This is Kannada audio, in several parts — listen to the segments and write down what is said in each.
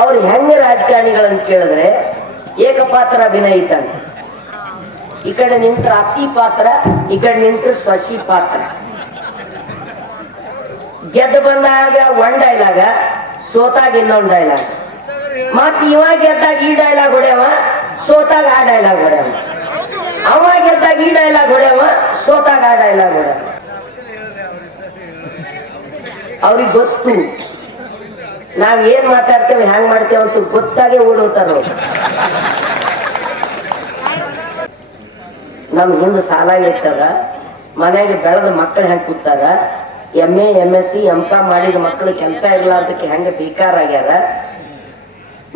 ಅವ್ರು ಹೆಂಗೆ ರಾಜಕಾರಣಿಗಳನ್ನು ಕೇಳಿದ್ರೆ ಏಕಪಾತ್ರ ಅಭಿನಯ ಇದ್ದಾನೆ. ಈ ಕಡೆ ನಿಂತ್ರ ಅತ್ತಿ ಪಾತ್ರ, ಈ ಕಡೆ ನಿಂತ್ರ ಸ್ವಶಿ ಪಾತ್ರ. ಗೆದ್ದು ಬಂದಾಗ ಒಂದ್ ಡೈಲಾಗ, ಸೋತಾಗ ಇನ್ನೊಂದು ಡೈಲಾಗ್. ಮತ್ ಇವಾಗ ಗೆದ್ದಾಗ ಈ ಡೈಲಾಗ್ ಹೊಡ್ಯಾವ, ಸೋತಾಗ ಆ ಡೈಲಾಗ್ ಹೊಡ್ಯಾವ. ಅವಾಗ ಗೆದ್ದಾಗ ಈ ಡೈಲಾಗ್ ಹೊಡ್ಯಾವ, ಸೋತಾಗ ಆ ಡೈಲಾಗ್ ಹೊಡ್ಯಾವ. ಅವ್ರಿಗೆ ಗೊತ್ತು ನಾವ್ ಏನ್ ಮಾತಾಡ್ತೇವೆ ಹೆಂಗ್ ಮಾಡ್ತೇವೆ ಅಂತ ಗೊತ್ತಾಗೆ ಓಡೋತಾರ. ನಮ್ ಹಿಂದ್ ಸಾಲ ಇರ್ತದ, ಮನೆಗೆ ಬೆಳೆದ ಮಕ್ಕಳು ಹೆಂಗ್ ಕೂತಾರ, MA MSc MCom ಮಾಡಿದ ಮಕ್ಕಳು ಕೆಲಸ ಇರ್ಲಾರ್ದಕ್ಕೆ ಹೆಂಗ ಬೇಕಾರಾಗ್ಯಾರ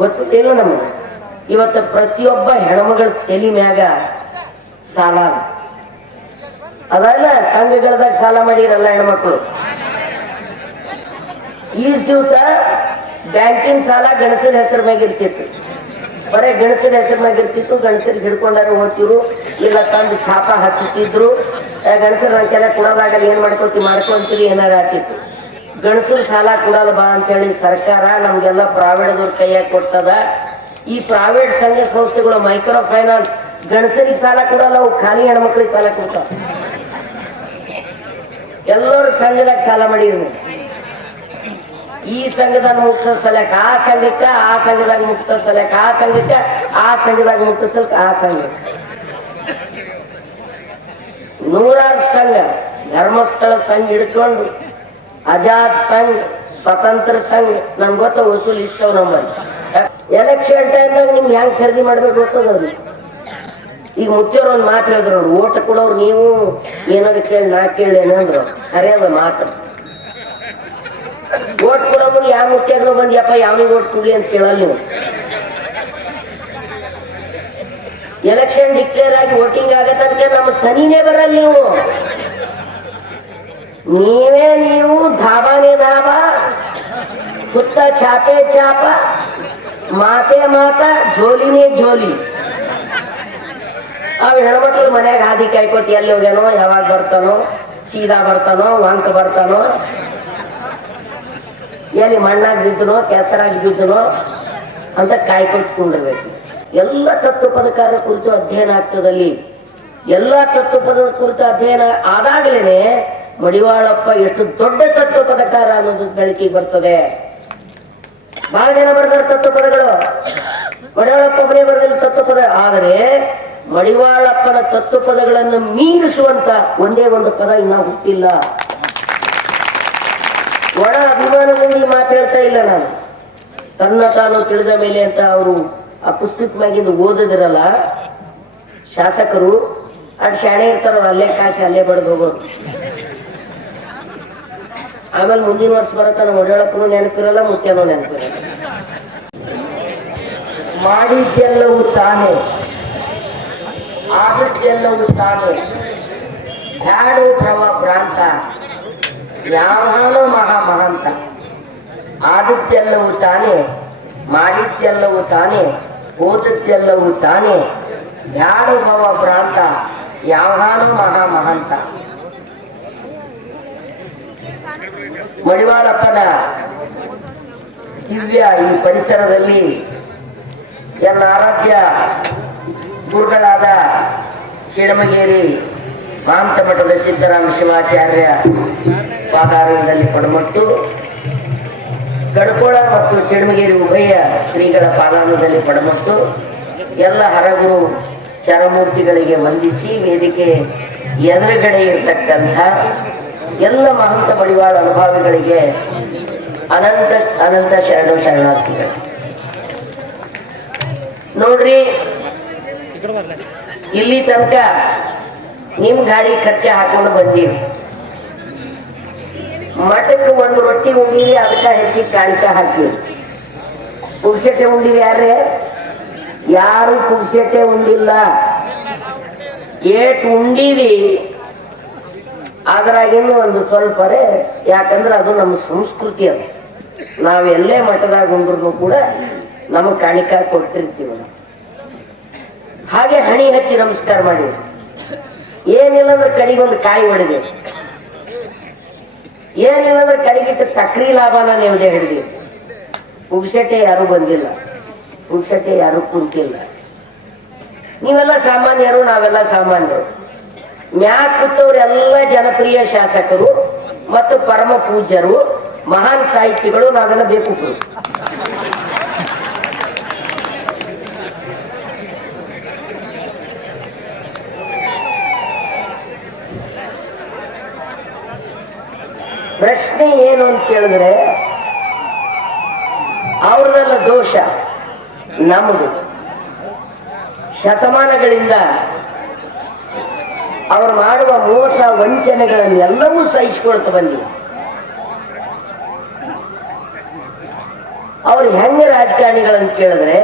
ಗೊತ್ತಿಲ್ಲ ನಮ್ಗೆ. ಇವತ್ತು ಪ್ರತಿಯೊಬ್ಬ ಹೆಣ್ಮಗಳ ತಲೆ ಮ್ಯಾಗ ಸಾಲ ಅದಲ್ಲ. ಸಂಘಗಳದಾಗ ಸಾಲ ಮಾಡಿರಲ್ಲ ಹೆಣ್ಮಕ್ಳು. ಈಸ್ ದಿವ್ಸ ಬ್ಯಾಂಕಿನ ಸಾಲ ಗಣಸರ ಹೆಸರ ಮ್ಯಾಗ ಇರ್ತಿತ್ತು, ಬರೇ ಗಣಸರ ಹೆಸರ ಮ್ಯಾಗ ಇರ್ತಿತ್ತು. ಗಣಸರಿಗೆ ಹಿಡ್ಕೊಂಡಾರ ಓದ್ತಿರು, ಇಲ್ಲ ತಂದು ಛಾಪ ಹಚ್ಚುತ್ತಿದ್ರು. ಗಣಸರು ನಂಗೆಲ್ಲ ಕೊಡೋದಾಗಲ್ಲ, ಏನ್ ಮಾಡ್ಕೊಂತೀರಿ ಏನಾರ ಆಗ್ತಿತ್ತು. ಗಣಸರು ಸಾಲ ಕೊಡಲ್ಲ ಬಾ ಅಂತೇಳಿ ಸರ್ಕಾರ ನಮ್ಗೆಲ್ಲ ಪ್ರೈವೇಟ್ದವ್ರ ಕೈಯಾಗ ಕೊಟ್ಟದ. ಈ ಪ್ರೈವೇಟ್ ಸಂಘ ಸಂಸ್ಥೆಗಳು ಮೈಕ್ರೋ ಫೈನಾನ್ಸ್ ಗಣಸರಿಗೆ ಸಾಲ ಕೊಡಲ್ಲ, ಅವು ಖಾಲಿ ಹೆಣ್ಮಕ್ಳಿಗೆ ಸಾಲ ಕೊಡ್ತಾವ. ಎಲ್ಲರೂ ಸಂಘದಾಗ ಸಾಲ ಮಾಡಿದ್ರು. ಈ ಸಂಘದಾಗ ಮುಕ್ತ ಸಲಕ ಆ ಸಂಘಕ್ಕ, ಆ ಸಂಘದಾಗ ಮುಕ್ತ ಸಲಕ ಆ ಸಂಘಕ್ಕ, ಆ ಸಂಘದಾಗ ಮುಕ್ತ ಸಲಕ ಆ ಸಂಘಕ್ಕೆ. ನೂರಾರು ಸಂಘ, ಧರ್ಮಸ್ಥಳ ಸಂಘ ಹಿಡ್ಕೊಂಡು ಆಜಾದ್ ಸಂಘ, ಸ್ವತಂತ್ರ ಸಂಘ, ನನ್ಗೆ ಗೊತ್ತ ವಸೂಲ್ ಇಷ್ಟವ ನಮ್ಮಲ್ಲಿ. ಎಲೆಕ್ಷನ್ ಟೈಮ್ದಾಗ ನಿಮ್ಗೆ ಹೆಂಗ್ ಖರೀದಿ ಮಾಡ್ಬೇಕು ಗೊತ್ತದವ್ರಿಗೆ. ಈಗ ಮುತ್ತಿಯವ್ರು ಒಂದು ಮಾತು ಹೇಳಿದ್ರು, ಅವ್ರು ಓಟ್ ಕೊಡೋರು ನೀವು ಏನಾದ್ರು ಕೇಳಿ ನಾ ಕೇಳಿ ಏನಂದ್ರು, ಅದ ಮಾತು. ಓಟ್ ಕೊಡೋರು ಯಾವ ಮುತ್ತಿಯಾಗ್ನೂ ಬಂದ್ಯಪ್ಪ ಯಾವನಿಗೆ ಓಟ್ ಕೊಡ್ಲಿ ಅಂತ ಕೇಳಲ್ಲ ನೀವು. ಎಲೆಕ್ಷನ್ ಡಿಕ್ಲೇರ್ ಆಗಿ ವೋಟಿಂಗ್ ಆಗತ್ತಂತೆ ನಮ್ಮ ಸನಿನೇ ಬರಲ್ಲ ನೀವು. ನೀವು ಧಾಬಾನೇ ಧಾಬಾ, ಕುತ್ತ ಚಾಪೆ ಚಾಪ, ಮಾತೆ ಮಾತ, ಝೋಲಿನೇ ಝೋಲಿ. ಅವ್ ಹೆಣ್ಮಕ್ಳು ಮನ್ಯಾಗ ಹಾದಿ ಕಾಯ್ಕೋತಿ, ಎಲ್ಲಿ ಹೋಗ್ಯಾನೋ, ಯಾವಾಗ ಬರ್ತಾನೋ, ಸೀದಾ ಬರ್ತಾನೋ, ವಂಕ ಬರ್ತಾನೋ, ಎಲ್ಲಿ ಮಣ್ಣಾಗಿ ಬಿದ್ದನೋ ಕೆಸರಾಗಿ ಬಿದ್ದನೋ ಅಂತ ಕಾಯ್ಕೊತ್ಕೊಂಡಿರ್ಬೇಕು. ಎಲ್ಲ ತತ್ವಪದಕಾರ ಕುರಿತು ಅಧ್ಯಯನ ಆಗ್ತದಲ್ಲಿ. ಎಲ್ಲ ತತ್ವಪದದ ಕುರಿತು ಅಧ್ಯಯನ ಆದಾಗಲೇನೆ ಮಡಿವಾಳಪ್ಪ ಎಷ್ಟು ದೊಡ್ಡ ತತ್ವಪದಕಾರ ಅನ್ನೋದು ಬೆಳಕಿಗೆ ಬರ್ತದೆ. ಬಹಳ ಜನ ಬರ್ದಾರ ತತ್ವಪದಗಳು, ಮಡಿವಾಳಪ್ಪ ಒಬ್ಬನೇ ಬರೆದಿಲ್ಲ ತತ್ವಪದ. ಆದರೆ ಮಡಿವಾಳಪ್ಪನ ತತ್ವಪದಗಳನ್ನು ಮೀರಿಸುವಂತ ಒಂದೇ ಒಂದು ಪದ ಇನ್ನ ಹುಟ್ಟಿಲ್ಲ. ಒಣ ಅಭಿಮಾನದಿಂದ ಈ ಮಾತು ಹೇಳ್ತಾ ಇಲ್ಲ ನಾನು, ತನ್ನ ತಾನು ತಿಳಿದ ಮೇಲೆ ಅಂತ ಅವರು ಆ ಪುಸ್ತಕ ಮ್ಯಾಗಿಂದ ಓದಿದಿರಲ್ಲ ಶಾಸಕರು, ಅದ್ ಶಾಣೆ ಇರ್ತಾರ, ಅಲ್ಲೇ ಕಾಶಿ ಅಲ್ಲೇ ಬಡ್ದು ಹೋಗೋರು. ಆಮೇಲೆ ಮುಂದಿನ ವರ್ಷ ಬರತ್ತಾನ ಒಡೆಯೊಳಪ್ಪನು ನೆನಪಿರಲ್ಲ, ಮುತ್ಯನೂ ನೆನಪಿರಲ್ಲ. ಮಾಡಿದ್ದೆಲ್ಲವೂ ತಾನೇ, ಆದದ್ದೆಲ್ಲವೂ ತಾನೇ, ಬ್ಯಾಡು ಭ್ರಮ ಭ್ರಾಂತ, ಯಾವನೋ ಮಹಾಮಹಾಂತ. ಆದದ್ದೆಲ್ಲವೂ ತಾನೇ, ಮಾಡಿದ್ದೆಲ್ಲವೂ ತಾನೇ, ಓದದ್ದೆಲ್ಲವೂ ತಾನೇ, ಬ್ಯಾಡು ಭವ ಭ್ರಾಂತ, ಯಾವನೋ ಮಹಾಮಹಾಂತ. ಮಡಿವಾಳಪ್ಪನ ದಿವ್ಯ ಈ ಪರಿಸರದಲ್ಲಿ ಎಲ್ಲ ಆರಾಧ್ಯ ಗುರುಗಳಾದ ಚಿಡಮಗೇರಿ ಮಹಾಂತ ಮಠದ ಸಿದ್ದರಾಮ ಶಿವಾಚಾರ್ಯ ಪಾದಾರದಲ್ಲಿ ಪಡಮಟ್ಟು, ಗಡಕೋಳ ಮತ್ತು ಚಿಡಮಗೇರಿ ಉಭಯ ಶ್ರೀಗಳ ಪಾದಾನದಲ್ಲಿ ಪಡಮಟ್ಟು, ಎಲ್ಲ ಹರಗುರು ಚರಮೂರ್ತಿಗಳಿಗೆ ವಂದಿಸಿ ವೇದಿಕೆ ಎದುರುಗಡೆ ಇರ್ತಕ್ಕಂಥ ಎಲ್ಲ ಮಹಂತ ಮಡಿವಾಳ ಅನುಭಾವಿಗಳಿಗೆ ಅನಂತ ಅನಂತ ಶರಣಾರ್ಥಿಗಳು. ನೋಡ್ರಿ, ಇಲ್ಲಿ ತನಕ ನಿಮ್ ಗಾಡಿ ಖರ್ಚು ಹಾಕೊಂಡು ಬಂದೀವಿ. ಮಠಕ್ಕೆ ಒಂದು ರೊಟ್ಟಿ ಉಂಡಿರಿ, ಅದಕ್ಕ ಹೆಚ್ಚಿಗೆ ಕಾಣಿಕ ಹಾಕಿ. ಪುಕ್ಷಟೆ ಉಂಡಿರಿ ಯಾರೇ? ಯಾರು ಪುಕ್ಷಟೆ ಉಂಡಿಲ್ಲ. ಏಟ್ ಉಂಡಿವಿ ಅದ್ರಾಗಿನ್ನು ಒಂದು ಸ್ವಲ್ಪರೇ, ಯಾಕಂದ್ರೆ ಅದು ನಮ್ಮ ಸಂಸ್ಕೃತಿ. ಅದು ನಾವೆಲ್ಲೇ ಮಠದಾಗ ಉಂಡ್ರು ಕೂಡ ನಮಗ್ ಕಾಣಿಕ ಕೊಟ್ಟಿರ್ತೀವಿ. ಹಾಗೆ ಹಣಿ ಹಚ್ಚಿ ನಮಸ್ಕಾರ ಮಾಡಿ, ಏನಿಲ್ಲ ಅಂದ್ರೆ ಕಡಿಗೊಂದು ಕಾಯಿ ಹೊಡೆದೆ, ಏನಿಲ್ಲ ಅಂದ್ರೆ ಕಡಿಗಿಟ್ಟು ಸಕ್ರಿ ಲಾಭನ ನೆವದೆ ಹಿಡಿದಿ. ಪುಗ್ಸಟೆ ಯಾರು ಬಂದಿಲ್ಲ, ಪುಗ್ಸಟೆ ಯಾರು ಕುಂತಿಲ್ಲ. ನೀವೆಲ್ಲ ಸಾಮಾನ್ಯರು, ನಾವೆಲ್ಲ ಸಾಮಾನ್ಯರು. ಮ್ಯಾಕ್ ಕೂತವ್ರೆಲ್ಲ ಜನಪ್ರಿಯ ಶಾಸಕರು ಮತ್ತು ಪರಮ ಪೂಜ್ಯರು, ಮಹಾನ್ ಸಾಹಿತಿಗಳು, ನಾವೆಲ್ಲ ಬೇಕೂಫರು. ಪ್ರಶ್ನೆ ಏನು ಅಂತ ಕೇಳಿದ್ರೆ, ಅವ್ರದೆಲ್ಲ ದೋಷ, ನಮ್ಮದು ಶತಮಾನಗಳಿಂದ ಅವ್ರು ಮಾಡುವ ಮೋಸ ವಂಚನೆಗಳನ್ನೆಲ್ಲವೂ ಸಹಿಸಿಕೊಳ್ತಾ ಬಂದಿವೆ. ಅವ್ರು ಹೆಂಗೆ ರಾಜಕಾರಣಿಗಳನ್ನ ಕೇಳಿದ್ರೆ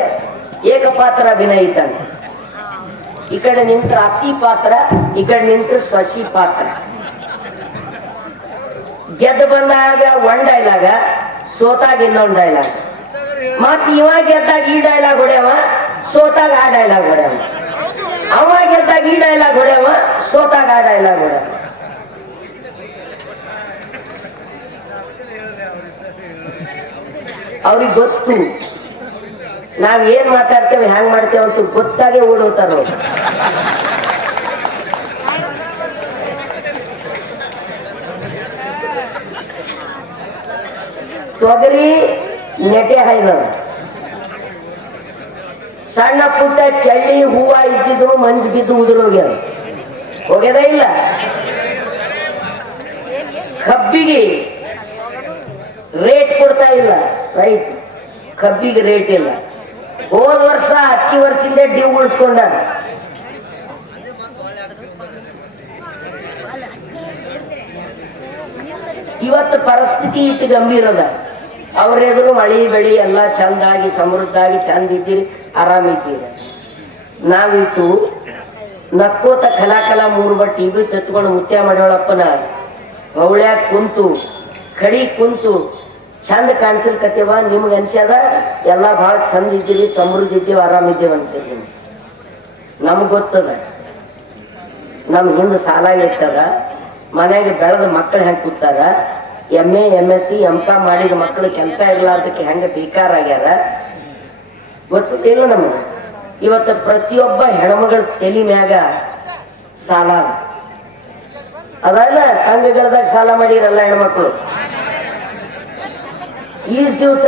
ಏಕಪಾತ್ರ ಅಭಿನಯ ಇದ್ದಂಗೆ. ಈ ಕಡೆ ನಿಂತ್ರ ಅತಿ ಪಾತ್ರ, ಈ ಕಡೆ ನಿಂತ್ರ ಸ್ವಶಿ ಪಾತ್ರ. ಗೆದ್ದು ಬಂದಾಗ ಒನ್ ಡೈಲಾಗ, ಸೋತಾಗ ಇನ್ನೊಂದು ಡೈಲಾಗ್, ಮತ್ ಇವಾಗ ಗೆದ್ದಾಗ ಈ ಡೈಲಾಗ್ ಹೊಡ್ಯಾವ, ಸೋತಾಗ ಆ ಡೈಲಾಗ್ ಹೊಡ್ಯಾವ. ಅವಾಗ ಗೆದ್ದಾಗ ಈ ಡೈಲಾಗ್ ಹೊಡ್ಯಾವ, ಸೋತಾಗ ಆ ಡೈಲಾಗ್ ಹೊಡ್ಯಾವ. ಅವ್ರಿಗೆ ಗೊತ್ತು ನಾವ್ ಏನ್ ಮಾತಾಡ್ತೇವೆ, ಹ್ಯಾಂಗ್ ಮಾಡ್ತೇವೆ ಅಂತ ಗೊತ್ತಾಗೆ ಓಡೋತಾರ. ತೊಗರಿ ನೆಟೆ ಹಾಯ್ದ, ಸಣ್ಣ ಪುಟ್ಟ ಚಳ್ಳಿ ಹೂವ ಇದ್ದಿದ್ರು ಮಂಜು ಬಿದ್ದು ಉದುರೋಗ್ಯಾರ, ಹೋಗ್ಯದ ಇಲ್ಲ. ಕಬ್ಬಿಗೆ ರೇಟ್ ಕೊಡ್ತಾ ಇಲ್ಲ, ರೈಟ್, ಕಬ್ಬಿಗೆ ರೇಟ್ ಇಲ್ಲ. ಹೋದ ವರ್ಷ ಹಚ್ಚಿ ವರ್ಷದಿಂದ ಡ್ಯೂ ಉಳಿಸ್ಕೊಂಡ. ಇವತ್ತು ಪರಿಸ್ಥಿತಿ ಇಟ್ಟು ಗಂಭೀರ ಅದ. ಅವ್ರ ಎದುರು ಮಳಿ ಬೆಳಿ ಎಲ್ಲ ಚಂದಾಗಿ ಸಮೃದ್ಧಾಗಿ ಚಂದ ಇದ್ದೀರಿ, ಆರಾಮಿದ್ದೀರಿ. ನಾವಿಟ್ಟು ನಕ್ಕೋತ ಕಲಾಕಲ ಮೂರು ಬಟ್ಟಿ ಇದು ಚಚ್ಕೊಂಡು ಮುತ್ಯ ಮಾಡ್ಯವಳಪ್ಪನ ಹೊಳ್ಯಾಗ ಕುಂತು ಕಡಿ ಕುಂತು ಚಂದ ಕಾಣಿಸಲ್ಕತ್ತೇವ. ನಿಮ್ಗೆ ಅನ್ಸ್ಯದ ಎಲ್ಲ ಭಾಳ ಚಂದ ಇದ್ದೀರಿ, ಸಮೃದ್ಧ ಇದ್ದೀವಿ, ಆರಾಮಿದ್ದೇವೆ ಅನ್ಸದ್ ನಿಮ್ಗೆ. ನಮ್ಗೆ ಗೊತ್ತದ ನಮ್ ಹಿಂದೆ ಸಾಲ ಇರ್ತದ, ಮನೆಗೆ ಬೆಳೆದ ಮಕ್ಕಳು ಹೆಂಗೆ ಕೂತಾರ, MA MSc MCom ಮಾಡಿದ ಮಕ್ಕಳು ಕೆಲಸ ಇರ್ಲಾರ್ದಕ್ಕೆ ಹೆಂಗೆ ಬೇಕಾರಾಗ್ಯಾರ ಗೊತ್ತಿಲ್ಲ ನಮಗೆ. ಇವತ್ತು ಪ್ರತಿಯೊಬ್ಬ ಹೆಣ್ಮಗಳ ತಲೆ ಮ್ಯಾಗ ಸಾಲ ಅದಲ್ಲ. ಸಂಘಗಳದಾಗ ಸಾಲ ಮಾಡಿರಲ್ಲ ಹೆಣ್ಮಕ್ಳು. ಈಸ್ ದಿವಸ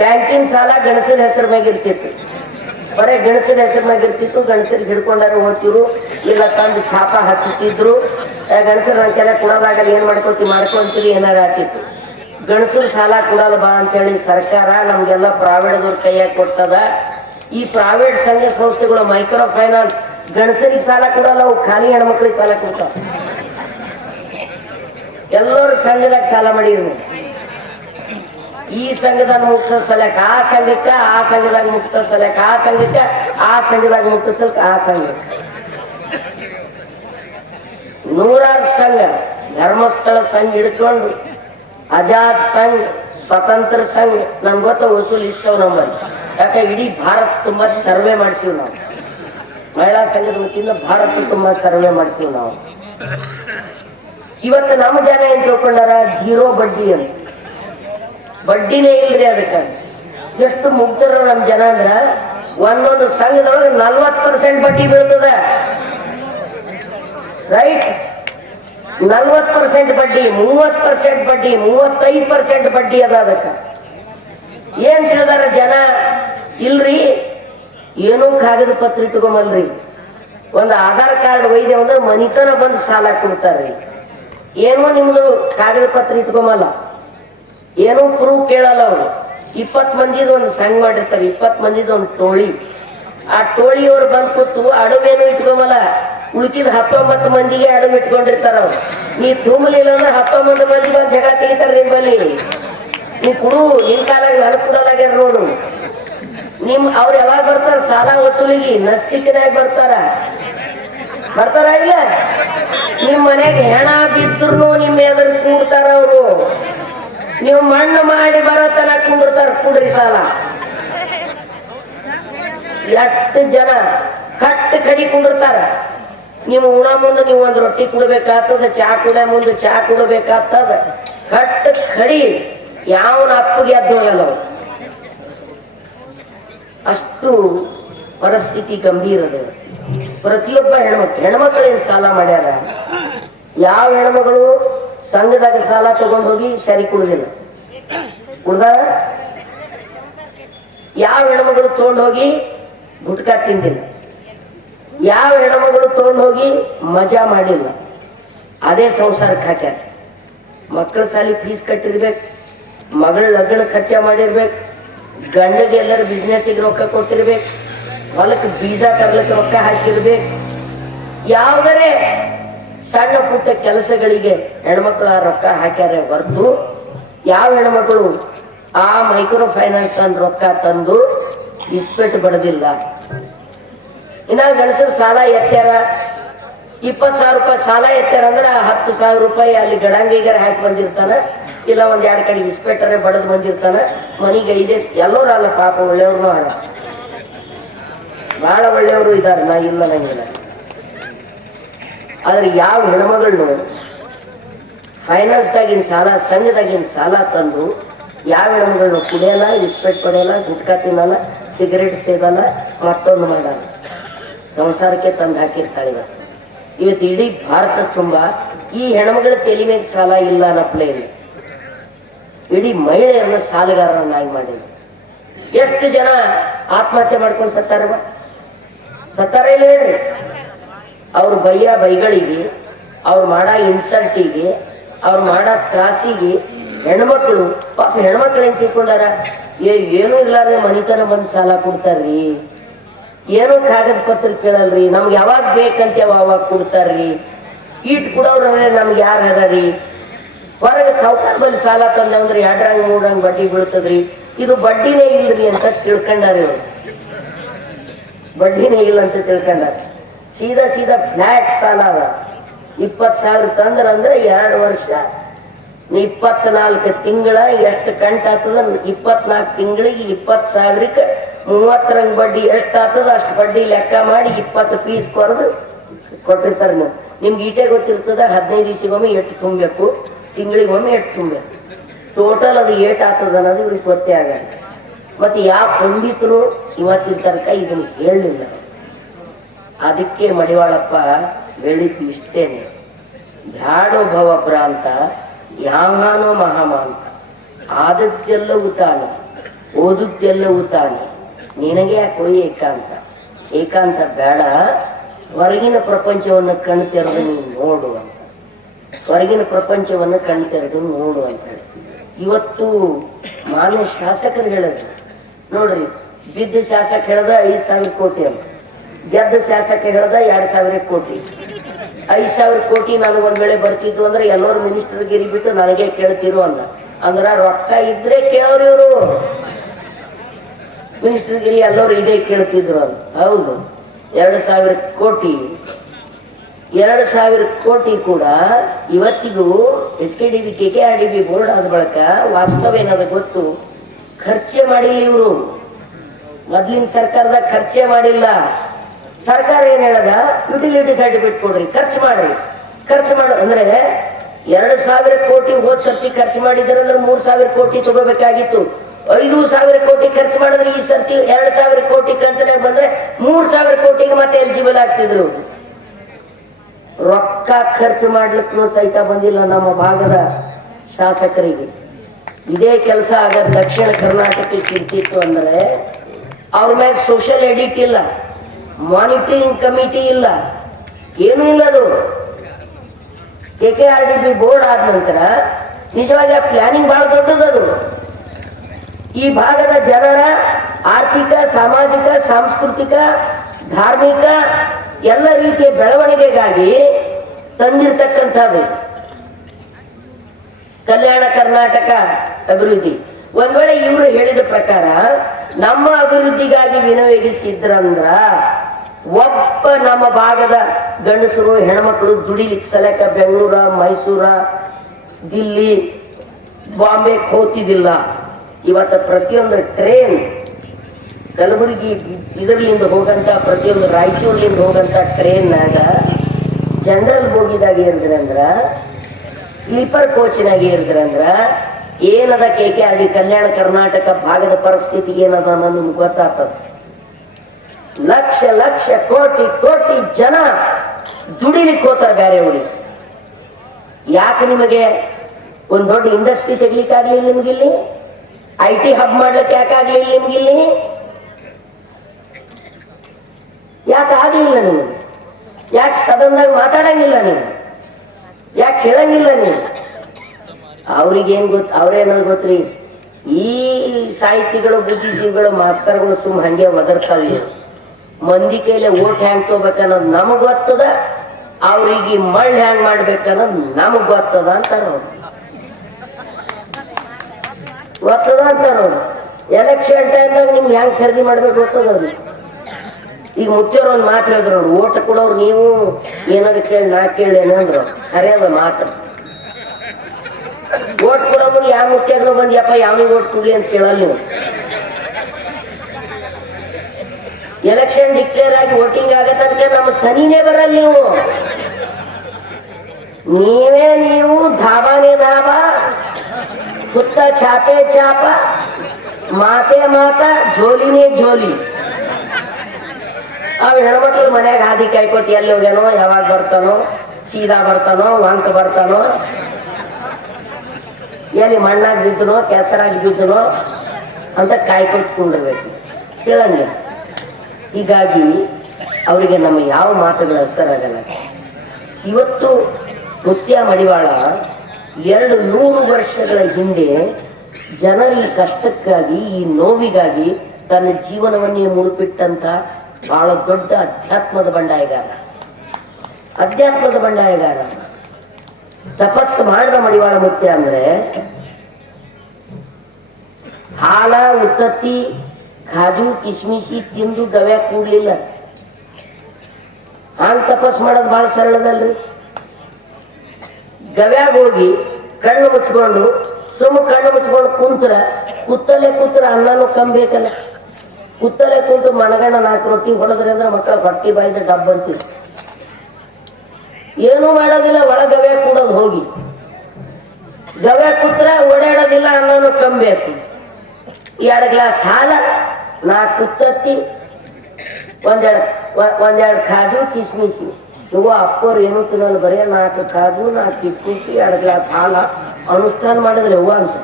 ಬ್ಯಾಂಕಿನ ಸಾಲ ಗಣಸರ ಹೆಸರ ಮ್ಯಾಗ ಇರ್ತಿತ್ತು, ಬರೇ ಗಣಸರ ಹೆಸರ ಮ್ಯಾಗ ಇರ್ತಿತ್ತು. ಗಣಸರಿಗೆ ಹಿಡ್ಕೊಂಡಾರ ಓದ್ತಿರು, ಇಲ್ಲ ತಂದು ಛಾಪ ಹಚ್ಚುತ್ತಿದ್ರು. ಗಣಸರ ಕೆಲ ಕೊಡೋದಾಗಲ್ಲ, ಏನ್ ಮಾಡ್ಕೊಂತೀರಿ ಏನಾರ ಆಗ್ತಿತ್ತು. ಗಣಸರು ಸಾಲ ಕೊಡೋದು ಬಾ ಅಂತೇಳಿ ಸರ್ಕಾರ ನಮ್ಗೆಲ್ಲ ಪ್ರೈವೇಟ್ದವ್ರ ಕೈಯಾಗ ಕೊಡ್ತದ. ಈ ಪ್ರೈವೇಟ್ ಸಂಘ ಸಂಸ್ಥೆಗಳು ಮೈಕ್ರೋ ಫೈನಾನ್ಸ್ ಗಣಸರಿಗೆ ಸಾಲ ಕೊಡಲ್ಲ, ಅವು ಖಾಲಿ ಹೆಣ್ಮಕ್ಳಿಗೆ ಸಾಲ ಕೊಡ್ತಾವ. ಎಲ್ಲರೂ ಸಂಘದಾಗ ಸಾಲ ಮಾಡಿದ್ರು. ಈ ಸಂಘದಾಗ ಮುಕ್ತ ಸಲಕ ಆ ಸಂಘಕ್ಕೆ, ಆ ಸಂಘದಾಗ ಮುಕ್ತ ಸಲಕ ಆ ಸಂಘಕ್ಕೆ, ಆ ಸಂಘದಾಗ ಮುಕ್ತ ಸಲಕ ಆ ಸಂಘಕ್ಕೆ. ನೂರಾರು ಸಂಘ, ಧರ್ಮಸ್ಥಳ ಸಂಘ ಹಿಡ್ಕೊಂಡು ಆಜಾದ್ ಸಂಘ, ಸ್ವತಂತ್ರ ಸಂಘ, ನನ್ಗೆ ಗೊತ್ತ ವಸೂಲ್ ಇಷ್ಟವ್ ನಮ್ಮಲ್ಲಿ. ಯಾಕೆ ಇಡೀ ಭಾರತ ತುಂಬಾ ಸರ್ವೆ ಮಾಡಿಸಿವ್ ನಾವು. ಮಹಿಳಾ ಸಂಘದ ವತಿಯಿಂದ ಭಾರತ ತುಂಬಾ ಸರ್ವೆ ಮಾಡಿಸಿವ್ ನಾವು. ಇವತ್ತು ನಮ್ಮ ಜನ ಏನ್ ತಿಳ್ಕೊಂಡಾರ, ಜೀರೋ ಬಡ್ಡಿ ಅಂತ. ಬಡ್ಡಿನೇ ಇಲ್ರಿ ಅದಕ್ಕೆ. ಎಷ್ಟು ಮುಗ್ಧರ ನಮ್ ಜನ ಅಂದ್ರ, ಒಂದೊಂದು ಸಂಘದೊಳಗೆ 40% ಬಡ್ಡಿ ಬೀಳ್ತದ. ರೈಟ್, 40% ಬಡ್ಡಿ, 30% ಬಡ್ಡಿ, 35% ಬಡ್ಡಿ ಅದ. ಅದಕ್ಕೆ ಏನ್ ತಿಳಿದಾರ ಜನ, ಇಲ್ರಿ ಏನೂ ಕಾಗದ ಪತ್ರ ಇಟ್ಕೊಂಬಲ್ರಿ, ಒಂದು ಆಧಾರ್ ಕಾರ್ಡ್ ಒಯ್ದೆ ಅಂದ್ರೆ ಮನಿತನ ಬಂದು ಸಾಲ ಕೊಡ್ತಾರ್ರಿ. ಏನೂ ನಿಮ್ದು ಕಾಗದ ಪತ್ರ ಇಟ್ಕೊಂಬಲ್ಲ, ಏನೂ ಪ್ರೂಫ್ ಕೇಳಲ್ಲ ಅವ್ರು. 20 ಮಂದಿದು ಒಂದು ಸಂಘ ಮಾಡಿರ್ತಾರೆ, 20 ಮಂದಿದು ಒಂದು ಟೋಳಿ. ಆ ಟೋಳಿಯವ್ರು ಬಂದ್ ಕೂತು ಅಡವೇನು ಇಟ್ಕೊಂಬಲ್ಲ, ಉಳ್ಕಿದ 19 ಮಂದಿಗೆ ಅಡವು ಇಟ್ಕೊಂಡಿರ್ತಾರ ಅವ್ರು. ನೀ ತುಂಬಲಿಲ್ಲ ಅಂದ್ರೆ 19 ಮಂದಿ ಬಂದು ಜಗ ತೆಗಿತಾರ ನಿಮ್ಮಲ್ಲಿ. ನೀ ಕುಡು, ನಿನ್ ಕಾಲಾಗ ನಾನು ಕೊಡಲಾಗ್ಯಾರ ನೋಡು. ಅವ್ರು ಯಾವಾಗ ಬರ್ತಾರ ಸಾಲ ವಸೂಲಿಗೆ? ನಸಿಕಿನಾಗ ಬರ್ತಾರ ಇಲ್ಲ? ನಿಮ್ ಮನೆಗೆ ಹೆಣ ಬಿದ್ರು ನಿಮ್ಮ ಎದುರು ಕೂಡ್ತಾರ ಅವರು. ನೀವು ಮಣ್ಣು ಮಾಡಿ ಬರೋ ತನ ಕುಂಡಿರ್ತಾರ, ಕುಡ್ರಿ ಸಾಲ. ಎಷ್ಟು ಜನ ಕಟ್ಟು ಕಡಿ ಕುಂಡಿರ್ತಾರ. ನೀವು ಉಣ ಮುಂದೆ ನೀವು ಒಂದು ರೊಟ್ಟಿ ಕುಡ್ಬೇಕಾಗ್ತದ, ಚಾ ಕುಡ ಮುಂದೆ ಚಾ ಕುಡಬೇಕಾಗ್ತದ. ಕಟ್ಟು ಕಡಿ ಯಾವನ ಅಪ್ಪಗೆ ಎದ್ದು ಹೋಗಲ್ಲ ಅವ್ರು. ಅಷ್ಟು ಪರಿಸ್ಥಿತಿ ಗಂಭೀರ ಅದ. ಪ್ರತಿಯೊಬ್ಬ ಹೆಣ್ಮಕ್ಳೇನು ಸಾಲ ಮಾಡ್ಯಾರ? ಯಾವ ಹೆಣ್ಮಗಳು ಸಂಘದಾಗ ಸಾಲ ತಗೊಂಡು ಹೋಗಿ ಸರಿ ಕುಡ್ದಿಲ್ಲ ಕುಡ್ದ? ಯಾವ ಹೆಣ್ಮಗಳು ತಗೊಂಡು ಹೋಗಿ ಗುಟ್ಕಾ ತಿಂದಿಲ್ಲ? ಯಾವ ಹೆಣ್ಮಗಳು ತಗೊಂಡು ಹೋಗಿ ಮಜಾ ಮಾಡಿಲ್ಲ? ಅದೇ ಸಂಸಾರಕ್ಕೆ ಹಾಕ್ಯಾರ. ಮಕ್ಕಳ ಸಾಲಿ ಫೀಸ್ ಕಟ್ಟಿರ್ಬೇಕು, ಮಗಳ ಲಗ್ನ ಖರ್ಚ ಮಾಡಿರ್ಬೇಕು, ಗಂಡಗೆ ಎಲ್ಲರೂ ಬಿಸ್ನೆಸ್ಸಿಗೆ ರೊಕ್ಕ ಕೊಟ್ಟಿರ್ಬೇಕು, ಹೊಲಕ್ಕೆ ಬೀಜ ತರ್ಲಿಕ್ಕೆ ರೊಕ್ಕ ಹಾಕಿರ್ಬೇಕು. ಯಾವುದರೇ ಸಣ್ಣ ಪುಟ್ಟ ಕೆಲಸಗಳಿಗೆ ಹೆಣ್ಮಕ್ಳು ಆ ರೊಕ್ಕ ಹಾಕ್ಯಾರ ಹೊರತು ಯಾವ ಹೆಣ್ಮಕ್ಳು ಆ ಮೈಕ್ರೋ ಫೈನಾನ್ಸ್ ರೊಕ್ಕ ತಂದು ಇಸ್ಪೆಟ್ ಬಡದಿಲ್ಲ. ಇನ್ನ ಗಣಸರು ಸಾಲ ಎತ್ತಾರ, 20,000 ರೂಪಾಯಿ ಸಾಲ ಎತ್ತಾರ ಅಂದ್ರೆ 10,000 ರೂಪಾಯಿ ಅಲ್ಲಿ ಗಡಂಗಿಗಾರ ಹಾಕಿ ಬಂದಿರ್ತಾನ, ಇಲ್ಲ ಒಂದ್ 2 ಕಡೆ ಇಸ್ಪೆಟ್ಟರೆ ಬಡದ್ ಬಂದಿರ್ತಾನ. ಮನಿಗೆ ಐದೇ ಎಲ್ಲರೂ ಅಲ್ಲ, ಪಾಪ ಒಳ್ಳೆಯವ್ರು ಅಲ್ಲ, ಬಹಳ ಒಳ್ಳೆಯವರು ಇದ್ದಾರೆ, ನಾ ಇಲ್ಲ ನಂಗಿಲ್ಲ. ಆದ್ರೆ ಯಾವ ಹೆಣ್ಮಗಳು ಫೈನಾನ್ಸ್ದಾಗಿನ ಸಾಲ, ಸಂಘದಾಗಿನ ಸಾಲ ತಂದು ಯಾವ ಹೆಣ್ಮಗಳನ್ನ ಕುಡಿಯಲ್ಲ, ಇಸ್ಪೆಟ್ ಪಡೆಯಲ್ಲ, ಗುಟ್ಕಾ ತಿನ್ನಲ್ಲ, ಸಿಗರೇಟ್ ಸೇದಲ್ಲ, ಮತ್ತೊಂದು ಮಾಡಲ್ಲ, ಸಂಸಾರಕ್ಕೆ ತಂದು ಹಾಕಿರ್ತಾಳೆ. ಇವತ್ತು ಇಡೀ ಭಾರತ ತುಂಬಾ ಈ ಹೆಣ್ಮಗಳ ತಲೆ ಮೇಲೆ ಸಾಲ ಇಲ್ಲ ಅನ್ನಪ್ಲೇ ಇಲ್ಲ. ಇಡೀ ಮಹಿಳೆಯರನ್ನ ಸಾಲಗಾರರನ್ನಾಗಿ ಮಾಡಿದ್ರು. ಎಷ್ಟು ಜನ ಆತ್ಮಹತ್ಯೆ ಮಾಡ್ಕೊಂಡು ಸತ್ತಾರ ಇಲ್ಲ ಹೇಳ್ರಿ? ಅವ್ರು ಬೈಗಳಿಗೆ, ಅವ್ರು ಮಾಡೋ ಇನ್ಸಲ್ಟಿಗೆ, ಅವ್ರು ಮಾಡೋ ತ್ರಾಸಿಗೆ ಹೆಣ್ಮಕ್ಳು, ಪಾಪ ಹೆಣ್ಮಕ್ಳು ಏನ್ ತಿಳ್ಕೊಂಡಾರ? ಏನೂ ಇರ್ಲಾರ್ದೆ ಮನಿತನ ಬಂದು ಸಾಲ ಕೊಡ್ತಾರ್ರಿ, ಏನೋ ಕಾಗದ ಪತ್ರ ಕೇಳಲ್ರಿ, ನಮ್ಗೆ ಯಾವಾಗ ಬೇಕಂತ ಅವಾಗ ಕೊಡ್ತಾರ್ರಿ, ಈಟ್ ಕೊಡೋವ್ರೆ ನಮ್ಗೆ ಯಾರು ಹರರಿ? ಹೊರಗೆ ಸಾವುಕಾರ ಬಲ್ಲಿ ಸಾಲ ತಂದ್ರೆ 2 ರಂಗ್ 3 ರಂಗ್ ಬಡ್ಡಿ ಬೀಳ್ತದ್ರಿ, ಇದು ಬಡ್ಡಿನೇ ಇಲ್ರಿ ಅಂತ ತಿಳ್ಕೊಂಡಾರ. ಇವ್ರು ಬಡ್ಡಿನೇ ಇಲ್ಲ ಅಂತ ತಿಳ್ಕೊಂಡಾರ. ಸೀದಾ ಫ್ಲಾಟ್ ಸಾಲ ಅದ. 20,000 ತಂದ್ರಂದ್ರೆ 2 ವರ್ಷ, 24 ತಿಂಗಳ ಎಷ್ಟು ಕಂಟ ಆಗ್ತದ? 24 ತಿಂಗಳಿಗೆ 20,000ಕ್ಕೆ 30 ರಂಗ್ ಬಡ್ಡಿ ಎಷ್ಟು ಆಗ್ತದ ಅಷ್ಟು ಬಡ್ಡಿ ಲೆಕ್ಕ ಮಾಡಿ 20 ಪೀಸ್ ಕೊರೆದು ಕೊಟ್ಟಿರ್ತಾರೆ. ನಿಮ್ಗೆ ಈಟೆ ಗೊತ್ತಿರ್ತದ, 15 ದಿವಸಗೊಮ್ಮೆ ಎಷ್ಟು ತುಂಬಬೇಕು, ತಿಂಗಳಿಗೊಮ್ಮೆ ಎಷ್ಟು ತುಂಬಬೇಕು, ಟೋಟಲ್ ಅದು ಏಟ್ ಆಗ್ತದ ಅನ್ನೋದು ಇವ್ರಿಗೆ ಗೊತ್ತೇ ಆಗಲ್ಲ. ಮತ್ತೆ ಯಾವ ಪಂಡಿತರು ಇವತ್ತಿನ ತನಕ ಇದನ್ನು ಹೇಳಲಿಲ್ಲ. ಅದಕ್ಕೆ ಮಡಿವಾಳಪ್ಪ ಹೇಳಿದ್ದು ಇಷ್ಟೇನೆ, ಬ್ಯಾಡೋ ಭವ ಭ್ರಾಂತ ಯಾವಾನೋ ಮಹಾಮಾಂತ, ಆದದ್ದೆಲ್ಲವೂ ತಾನೆ, ಓದುದ್ದೆಲ್ಲವೂ ತಾನೆ, ನಿನಗೆ ಯಾಕೋ ಏಕಾಂತ ಬೇಡ, ಹೊರಗಿನ ಪ್ರಪಂಚವನ್ನು ಕಣ್ ತೆರೆದು ನೀನು ನೋಡು ಅಂತ, ಹೊರಗಿನ ಪ್ರಪಂಚವನ್ನು ಕಣ್ ತೆರೆದು ನೋಡು ಅಂತ ಹೇಳಿ ಇವತ್ತು ಮಾನ್ಯ ಶಾಸಕರು ಹೇಳಿದ್ರು. ನೋಡ್ರಿ, ಬಿದ್ದ ಶಾಸಕ ಹೇಳ್ದ 5,000 ಕೋಟಿ ಅಂತ, ಗೆದ್ದ ಶಾಸಕ ಹೇಳ್ದ 2,000 ಕೋಟಿ. 5,000 ಕೋಟಿ ನನಗೆ ಒಂದ್ ವೇಳೆ ಬರ್ತಿದ್ರು ಅಂದ್ರೆ ಎಲ್ಲರೂ ಮಿನಿಸ್ಟರ್ಗಿರಿ ಬಿಟ್ಟು ನನಗೆ ಕೇಳ್ತಿರು ಅಂದ್ರ ರೊಕ್ಕ ಇದ್ರೆ ಕೇಳೋರು ಇವರು, ಮಿನಿಸ್ಟರ್ಗಿರಿ ಎಲ್ಲರೂ ಇದೇ ಕೇಳ್ತಿದ್ರು ಅಂತ. ಹೌದು, 2,000 ಕೋಟಿ 2,000 ಕೋಟಿ ಕೂಡ ಇವತ್ತಿಗೂ HKDB KKRDB ಬೋರ್ಡ್ ಆದ ಬಳಕ ವಾಸ್ತವ ಏನದ ಗೊತ್ತು, ಖರ್ಚೆ ಮಾಡಿಲ್ಲ ಇವರು. ಮೊದ್ಲಿನ ಸರ್ಕಾರದಾಗ ಖರ್ಚೆ ಮಾಡಿಲ್ಲ. ಸರ್ಕಾರ ಏನ್ ಹೇಳದ? ಯುಟಿಲಿಟಿ ಸರ್ಟಿಫಿಕೇಟ್ ಕೊಡ್ರಿ, ಖರ್ಚು ಮಾಡು ಅಂದ್ರೆ 2,000 ಕೋಟಿ ಹೋದ್ ಸರ್ತಿ ಖರ್ಚು ಮಾಡಿದ್ರೆ ಅಂದ್ರೆ 3,000 ಕೋಟಿ ತಗೋಬೇಕಾಗಿತ್ತು. 5,000 ಕೋಟಿ ಖರ್ಚು ಮಾಡಿದ್ರೆ ಈ ಸರ್ತಿ 2,000 ಕೋಟಿ ಕಂತನಾಗ ಬಂದ್ರೆ 3,000 ಕೋಟಿಗೆ ಮತ್ತೆ ಎಲಿಜಿಬಲ್ ಆಗ್ತಿದ್ರು. ರೊಕ್ಕ ಖರ್ಚು ಮಾಡ್ಲಿಕ್ಕೂ ಸಹಿತ ಬಂದಿಲ್ಲ ನಮ್ಮ ಭಾಗದ ಶಾಸಕರಿಗೆ. ಇದೇ ಕೆಲಸ ಆಗ ದಕ್ಷಿಣ ಕರ್ನಾಟಕಕ್ಕೆ ಇರ್ತಿತ್ತು ಅಂದ್ರೆ ಅವ್ರ ಮ್ಯಾಗ ಸೋಷಿಯಲ್ ಎಡಿಟ್ ಇಲ್ಲ, ಮಾನಿಟರಿಂಗ್ ಕಮಿಟಿ ಇಲ್ಲ, ಏನೂ ಇಲ್ಲ. ಅದು KKRDB ಬೋರ್ಡ್ ಆದ ನಂತರ ನಿಜವಾಗಿ ಆ ಪ್ಲಾನಿಂಗ್ ಬಹಳ ದೊಡ್ಡದದು. ಈ ಭಾಗದ ಜನರ ಆರ್ಥಿಕ, ಸಾಮಾಜಿಕ, ಸಾಂಸ್ಕೃತಿಕ, ಧಾರ್ಮಿಕ ಎಲ್ಲ ರೀತಿಯ ಬೆಳವಣಿಗೆಗಾಗಿ ತಂದಿರ್ತಕ್ಕಂಥದ್ದು ಕಲ್ಯಾಣ ಕರ್ನಾಟಕ ಅಭಿವೃದ್ಧಿ. ಒಂದ್ ವೇಳೆ ಇವರು ಹೇಳಿದ ಪ್ರಕಾರ ನಮ್ಮ ಅಭಿವೃದ್ಧಿಗಾಗಿ ವಿನಿಯೋಗಿಸಿದ್ರಂದ್ರ ಒಬ್ಬ ನಮ್ಮ ಭಾಗದ ಗಂಡಸರು ಹೆಣ್ಮಕ್ಳು ದುಡಿಲಿಕ್ಕೆ ಸಲಕ ಬೆಂಗಳೂರ, ಮೈಸೂರ, ದಿಲ್ಲಿ, ಬಾಂಬೆಗೆ ಹೋಗ್ತಿದ್ದಿಲ್ಲ. ಇವತ್ತು ಪ್ರತಿಯೊಂದು ಟ್ರೈನ್ ಕಲಬುರಗಿ ಇದರ್ಲಿಂದ ಹೋಗಂತ, ಪ್ರತಿಯೊಂದು ರಾಯಚೂರ್ಲಿಂದ ಹೋಗಂತ ಟ್ರೈನ್ನಾಗ ಜನರಲ್ ಬೋಗಿದಾಗ ಏರಿದ್ರಂದ್ರ, ಸ್ಲೀಪರ್ ಕೋಚಿನಾಗ ಏರಿದ್ರಂದ್ರ ಏನದ KKRD ಕಲ್ಯಾಣ ಕರ್ನಾಟಕ ಭಾಗದ ಪರಿಸ್ಥಿತಿ ಏನದ ಅನ್ನೋದು ನಿಮ್ಗೆ ಗೊತ್ತಾಗ್ತದ. ಲಕ್ಷ ಲಕ್ಷ ಕೋಟಿ ಕೋಟಿ ಜನ ದುಡಿಲಿಕ್ಕೆ ಹೋಗ್ತಾರೆ ಬೇರೆ ಊರಿಗೆ. ಯಾಕೆ ನಿಮಗೆ ಒಂದ್ ದೊಡ್ಡ ಇಂಡಸ್ಟ್ರಿ ತೆಗಿಲಿಕ್ಕಾಗ್ಲಿಲ್ಲ ನಿಮ್ಗಿಲ್ಲಿ? IT ಹಬ್ ಮಾಡ್ಲಿಕ್ಕೆ ಯಾಕೆ ಆಗ್ಲಿಲ್ಲ ನಿಮ್ಗಿಲ್ಲಿ? ಯಾಕೆ ಆಗ್ಲಿಲ್ಲ ನಿಮ್ಗೆ? ಯಾಕೆ ಸದನದಾಗ ಮಾತಾಡಂಗಿಲ್ಲ ನೀವು? ಯಾಕೆ ಕೇಳಂಗಿಲ್ಲ ನೀವು? ಅವ್ರಿಗೇನ್ ಗೊತ್ತು? ಅವ್ರೇನದು ಗೊತ್ತ್ರಿ, ಈ ಸಾಹಿತಿಗಳು ಬುದ್ಧಿಜೀವಿಗಳು ಮಾಸ್ತರ್ಗಳು ಸುಮ್ ಹಂಗೆ ಒದರ್ತಾವ. ಮಂದಿ ಕೈಲೆ ಓಟ್ ಹ್ಯಾಂಗ್ ತಗೋಬೇಕನ್ನೋದು ನಮಗ್ ಗೊತ್ತದ, ಅವ್ರಿಗೆ ಮಳ್ ಹ್ಯಾಂಗ್ ಮಾಡ್ಬೇಕನ್ನೋದು ನಮಗ್ ಗೊತ್ತದ ಅಂತ ನೋಡ್ರಿ. ಗೊತ್ತದ ಅಂತ ನೋಡ್ರಿ. ಎಲೆಕ್ಷನ್ ಟೈಮ್ದಾಗ ನಿಮ್ಗೆ ಹೆಂಗ್ ಖರೀದಿ ಮಾಡ್ಬೇಕು ಗೊತ್ತದ. ಈಗ ಮುಖ್ಯವ್ರು ಒಂದ್ ಮಾತು ಹೇಳಿದ್ರು ನೋಡ್ರಿ, ಓಟ್ ಕೊಡೋರು ನೀವು ಏನಾದ್ರು ಕೇಳಿ ನಾ ಕೇಳಿ ಏನಂದ್ರು ಅರೇ ಅದ ಮಾತು. ಓಟ್ ಕೊಡೋರು ಯಾವ ಮುಖ್ಯರು ಬಂದ್ಯಪ್ಪ ಯಾವನಿಗೆ ಓಟ್ ಕೊಡ್ಲಿ ಅಂತ ಕೇಳಲ್ಲ ನೀವು. ಎಲೆಕ್ಷನ್ ಡಿಕ್ಲೇರ್ ಆಗಿ ವೋಟಿಂಗ್ ಆಗತ್ತಂತೆ ನಮ್ಮ ಸನಿನೇ ಬರಲ್ಲ ನೀವು. ನೀವು ಧಾಬಾನೇ ಧಾಬಾ, ಕುತ್ತ ಛಾಪೆ ಛಾಪ, ಮಾತೆ ಮಾತ, ಝೋಲಿನೇ ಝೋಲಿ. ಅವ್ ಹೆಣ್ಮಕ್ಳು ಮನ್ಯಾಗ ಹಾದಿ ಕಾಯ್ಕೋತ ಎಲ್ಲಿ ಹೋಗ್ಯಾನೋ, ಯಾವಾಗ ಬರ್ತಾನೋ, ಸೀದಾ ಬರ್ತಾನೋ, ವಂಕ ಬರ್ತಾನೋ, ಎಲ್ಲಿ ಮಣ್ಣಾಗ ಬಿದ್ದನೋ ಕೆಸರಾಗಿ ಬಿದ್ದನೋ ಅಂತ ಕಾಯ್ಕೊತ್ಕೊಂಡಿರ್ಬೇಕು, ಕೇಳಂಗಿಲ್ಲ. ಹೀಗಾಗಿ ಅವರಿಗೆ ನಮ್ಮ ಯಾವ ಮಾತುಗಳ ಅಸರಾಗಲ್ಲ. ಇವತ್ತು ಮುತ್ಯ ಮಡಿವಾಳ 200 ವರ್ಷಗಳ ಹಿಂದೆ ಜನರ ಈ ಕಷ್ಟಕ್ಕಾಗಿ, ಈ ನೋವಿಗಾಗಿ ತನ್ನ ಜೀವನವನ್ನೇ ಮುಡುಪಿಟ್ಟಂತ ಬಹಳ ದೊಡ್ಡ ಅಧ್ಯಾತ್ಮದ ಬಂಡಾಯಗಾರ. ತಪಸ್ಸು ಮಾಡಿದ ಮಡಿವಾಳ ಮುತ್ಯ ಅಂದ್ರೆ ಹಾಲ ಉತ್ತತ್ತಿ ಕಾಜು ಕಿಸ್ಮಿಸಿ ತಿಂದು ಗವ್ಯಾ ಕೂಡ್ಲಿಲ್ಲ. ಹಂಗ ತಪಸ್ ಮಾಡೋದು ಬಹಳ ಸರಳದಲ್ರಿ. ಗವ್ಯಾಗ ಹೋಗಿ ಕಣ್ಣು ಮುಚ್ಕೊಂಡು ಕಣ್ಣು ಮುಚ್ಕೊಂಡು ಕುತ್ತಲ್ಲೇ ಕೂತ್ರ ಅನ್ನನೂ ಕಂಬೇಕಲ್ಲ. ಕುತ್ತಲ್ಲೇ ಕುಂತು ಮನಗಂಡ 4 ರೊಟ್ಟಿ ಹೊಡೆದ್ರಿ ಅಂದ್ರೆ ಮಕ್ಕಳ ಹೊಟ್ಟಿ ಬಾಯಿದ ಡಬ್ಬ ಅಂತಿದ್ರು. ಏನೂ ಮಾಡೋದಿಲ್ಲ, ಒಳ ಗವ್ಯಾ ಕೂಡೋದು ಹೋಗಿ. ಗವ್ಯಾ ಕೂತ್ರ ಓಡಾಡೋದಿಲ್ಲ, ಅನ್ನನೂ ಕಂಬೇಕು. 2 ಗ್ಲಾಸ್ ಹಾಲ, 4 ಕುತ್ತತ್ತಿ, ಒಂದೆರಡು ಕಾಜು ಕಿಸ್ಮಿಸಿ. ಇವ ಅಪ್ಪವ್ರು ಏನೂ ತಿನ್ನಲ್ಲ, ಬರೀ 4 ಕಾಜು 4 ಕಿಸ್ಮಿಸಿ 2 ಗ್ಲಾಸ್ ಹಾಲ ಅನುಷ್ಠಾನ ಮಾಡಿದ್ರೆ ಅವ್ವ ಅಂತ.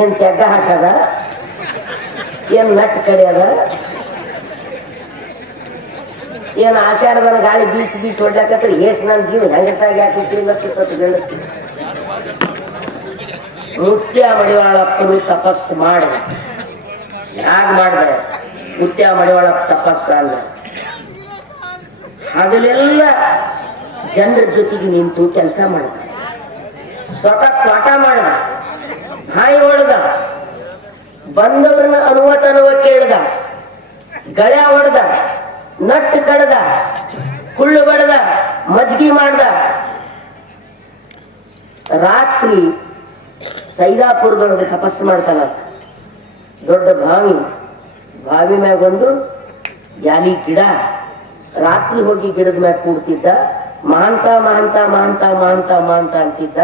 ಏನ್ ತೆಗ್ಗ ಹಾಕದ, ಏನ್ ನಟ್ ಕಡಿಯದ, ಏನ್ ಆಷಾಢದನ ಗಾಳಿ ಬೀಸಿ ಹೊಡ್ಲಾಕತ್ರಿ ಏಸ್ ನನ್ನ ಜೀವ ಹೆಂಗಸಾಗಿ ಹಾಕಿಲ್ಲ ಗಂಡಸಿ. ಮುತ್ಯ ಮಡಿವಾಳಪ್ಪನು ತಪಸ್ಸು ಮಾಡಿದ. ಯಾಗ ಮಾಡಿದ್ರೆ ಮುತ್ಯ ಮಡಿವಾಳಪ್ಪ ತಪಸ್ಸ ಅಲ್ಲ, ಹಗಲೆಲ್ಲ ಜನರ ಜೊತೆಗೆ ನಿಂತು ಕೆಲಸ ಮಾಡಿದ. ಸ್ವತಃ ತೋಟ ಮಾಡಿದ, ಹಾಯಿ ಹೊಡೆದ, ಬಂದವ್ರನ್ನ ಅನುವ ಕೇಳ್ದ, ಗಳೆ ಹೊಡೆದ, ನಟ್ಟು ಕಡ್ದ, ಕುಳ್ಳು ಬಡ್ದ, ಮಜ್ಗಿ ಮಾಡ್ದ. ರಾತ್ರಿ ಸೈದಾಪುರದೊಳಗೆ ತಪಸ್ಸು ಮಾಡ್ತಾನ. ದೊಡ್ಡ ಬಾವಿ ಮ್ಯಾಗ ಒಂದು ಜಾಲಿ ಗಿಡ. ರಾತ್ರಿ ಹೋಗಿ ಗಿಡದ ಮ್ಯಾಗ ಕೂಡ್ತಿದ್ದ, ಮಹಾಂತ ಮಹಾಂತ ಮಹಾಂತ ಮಹಾಂತ ಮಹಾಂತ ಅಂತಿದ್ದ.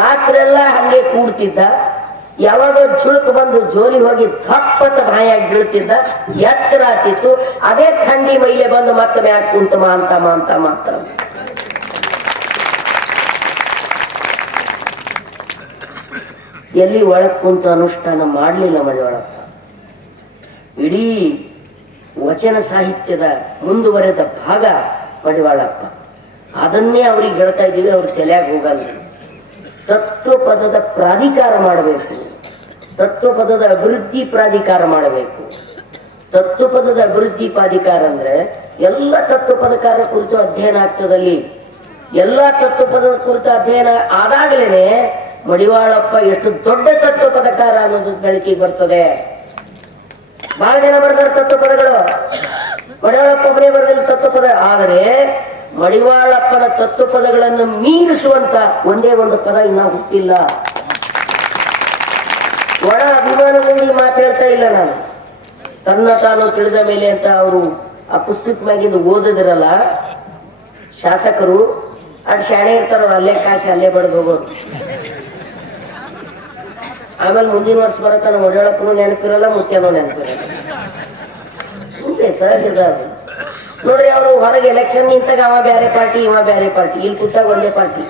ರಾತ್ರಿ ಎಲ್ಲ ಹಂಗೆ ಕೂಡ್ತಿದ್ದ. ಯಾವಾಗ ಚುಳುಕ್ ಬಂದು ಜೋಲಿ ಹೋಗಿ ಥಪ್ಪತ್ತ ಬಾಯಾಗಿ ಬೀಳ್ತಿದ್ದ. ಎಚ್ಚರ ಆತಿತ್ತು, ಅದೇ ಥಂಡಿ ಮೈಲೆ ಬಂದು ಮತ್ತೆ ಮ್ಯಾಗ ಕುಂತು ಮಹಾಂತ ಮಹಾಂತ ಮಾತ್ರ. ಎಲ್ಲಿ ಒಳಗ್ ಕುಂತು ಅನುಷ್ಠಾನ ಮಾಡಲಿಲ್ಲ ಮಡಿವಾಳಪ್ಪ. ಇಡೀ ವಚನ ಸಾಹಿತ್ಯದ ಮುಂದುವರೆದ ಭಾಗ ಮಡಿವಾಳಪ್ಪ. ಅದನ್ನೇ ಅವ್ರಿಗೆ ಹೇಳ್ತಾ ಇದ್ದೀವಿ, ಅವ್ರ ತಲೆಯಾಗ ಹೋಗಲ್ಲ. ತತ್ವಪದದ ಪ್ರಾಧಿಕಾರ ಮಾಡಬೇಕು, ತತ್ವಪದದ ಅಭಿವೃದ್ಧಿ ಪ್ರಾಧಿಕಾರ ಮಾಡಬೇಕು. ತತ್ವಪದದ ಅಭಿವೃದ್ಧಿ ಪ್ರಾಧಿಕಾರ ಅಂದ್ರೆ ಎಲ್ಲ ತತ್ವಪದಕಾರ ಕುರಿತು ಅಧ್ಯಯನ ಆಗ್ತದಲ್ಲಿ. ಎಲ್ಲ ತತ್ವಪದದ ಕುರಿತು ಅಧ್ಯಯನ ಆದಾಗಲೇ ಮಡಿವಾಳಪ್ಪ ಎಷ್ಟು ದೊಡ್ಡ ತತ್ವಪದಕಾರ ಅನ್ನೋದು ಬೆಳಕಿಗೆ ಬರ್ತದೆ. ಬಹಳ ಜನ ಬರ್ತಾರೆ ತತ್ವಪದಗಳು, ಮಡಿವಾಳಪ್ಪ ಒಬ್ಬನೇ ಬರದಿಲ್ಲ ತತ್ವಪದ. ಆದರೆ ಮಡಿವಾಳಪ್ಪನ ತತ್ವಪದಗಳನ್ನು ಮೀರಿಸುವಂತ ಒಂದೇ ಒಂದು ಪದ ಇನ್ನ ಹುಟ್ಟಿಲ್ಲ. ಒಳ ಅಭಿಮಾನದಿಂದ ಈ ಮಾತು ಹೇಳ್ತಾ ಇಲ್ಲ ನಾನು, ತನ್ನ ತಾನು ತಿಳಿದ ಮೇಲೆ ಅಂತ ಅವರು ಆ ಪುಸ್ತಕ ಮ್ಯಾಗಿಂದ ಓದಿದಿರಲ್ಲ ಶಾಸಕರು, ಅಡ್ ಶಾಣೆ ಇರ್ತಾರ, ಅಲ್ಲೇ ಕಾಶಿ ಅಲ್ಲೇ ಬಡ್ದು ಹೋಗೋರು. ಆಮೇಲೆ ಮುಂದಿನ ವರ್ಷ ಬರತ್ತಾನ ಒಡೆಯೊಳಕ್ಕೂ ನೆನಪಿರಲ್ಲ, ಮುತ್ಯನೂ ನೆನಪಿರಲ್ಲ. ಹಿಂಗೆ ಸಹಜದ ಅದು. ನೋಡ್ರಿ, ಅವರು ಹೊರಗೆ ಎಲೆಕ್ಷನ್ ನಿಂತಾಗ ಅವ ಬೇರೆ ಪಾರ್ಟಿ, ಇವ ಬೇರೆ ಪಾರ್ಟಿ, ಇಲ್ಲಿ ಕೂತಾಗ ಒಂದೇ ಪಾರ್ಟಿ.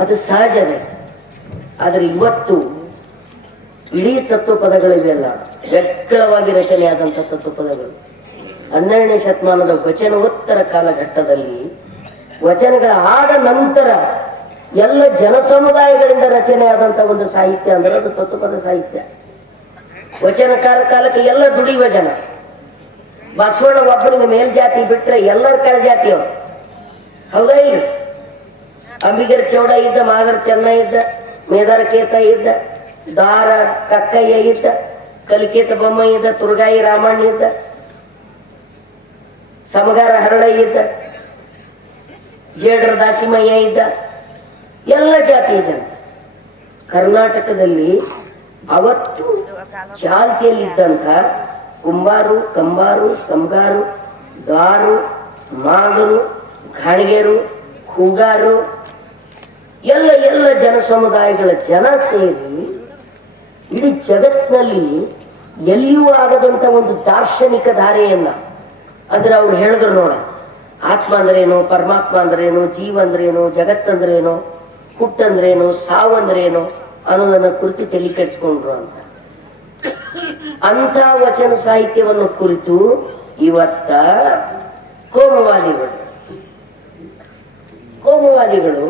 ಅದು ಸಹಜವೇ. ಆದ್ರೆ ಇವತ್ತು ಇಡೀ ತತ್ವ ಪದಗಳಿವೆಯಲ್ಲ, ಬೆಕ್ಕಳವಾಗಿ ರಚನೆಯಾದಂಥ ತತ್ವ ಪದಗಳು 12ನೇ ಶತಮಾನದ ವಚನೋತ್ತರ ಕಾಲಘಟ್ಟದಲ್ಲಿ, ವಚನಗಳ ಆದ ನಂತರ ಎಲ್ಲ ಜನ ಸಮುದಾಯಗಳಿಂದ ರಚನೆಯಾದಂಥ ಒಂದು ಸಾಹಿತ್ಯ ಅಂದ್ರೆ ಅದು ತತ್ವಪದ ಸಾಹಿತ್ಯ. ವಚನಕಾರ ಕಾಲಕ್ಕೆ ಎಲ್ಲ ದುಡಿಯುವ ಜನ. ಬಸವಣ್ಣ ಒಬ್ಬನಿಗೆ ಮೇಲ್ಜಾತಿ ಬಿಟ್ರೆ ಎಲ್ಲರ ಕೆಳಜಾತಿ ಅವರು, ಹೌದಾ ಇಲ್ಲ? ಅಂಬಿಗರ ಚೌಡ ಇದ್ದ, ಮಾದರ ಚೆನ್ನ ಇದ್ದ, ಮೇದಾರ ಕೇತ ಇದ್ದ, ದಾರ ಕಕ್ಕಯ್ಯ ಇದ್ದ, ಕಲಿಕೇತ ಬೊಮ್ಮ ಇದ್ದ, ತುರ್ಗಾಯಿ ರಾಮಣ್ಣ ಇದ್ದ, ಸಮಗಾರ ಹರಳ ಇದ್ದ, ಜೇಡರ ದಾಸಿಮಯ್ಯ ಇದ್ದ, ಎಲ್ಲ ಜಾತಿಯ ಜನ. ಕರ್ನಾಟಕದಲ್ಲಿ ಅವತ್ತು ಚಾಲ್ತಿಯಲ್ಲಿದ್ದಂಥ ಕುಂಬಾರು, ಕಂಬಾರು, ಸಮಗಾರು, ದಾರು, ಮಾಗರು, ಗಾಣಿಗೆರು, ಕೂಗಾರು, ಎಲ್ಲ ಎಲ್ಲ ಜನ ಸಮುದಾಯಗಳ ಜನ ಸೇರಿ ಇಡೀ ಜಗತ್ತಿನಲ್ಲಿ ಎಲ್ಲಿಯೂ ಆಗದಂತ ಒಂದು ದಾರ್ಶನಿಕ ಧಾರೆಯನ್ನ, ಅಂದ್ರೆ ಅವ್ರು ಹೇಳಿದ್ರು ನೋಡ, ಆತ್ಮ ಅಂದ್ರೇನು, ಪರಮಾತ್ಮ ಅಂದ್ರೇನು, ಜೀವ ಅಂದ್ರೇನು, ಜಗತ್ತಂದ್ರೇನು, ಹುಟ್ಟಂದ್ರೇನು, ಸಾವಂದ್ರೇನು ಅನ್ನೋದನ್ನ ಕುರಿತು ತಲೆ ಕೆಡಿಸ್ಕೊಂಡ್ರು ಅಂತ. ಅಂಥ ವಚನ ಸಾಹಿತ್ಯವನ್ನು ಕುರಿತು ಇವತ್ತ ಕೋಮುವಾದಿಗಳು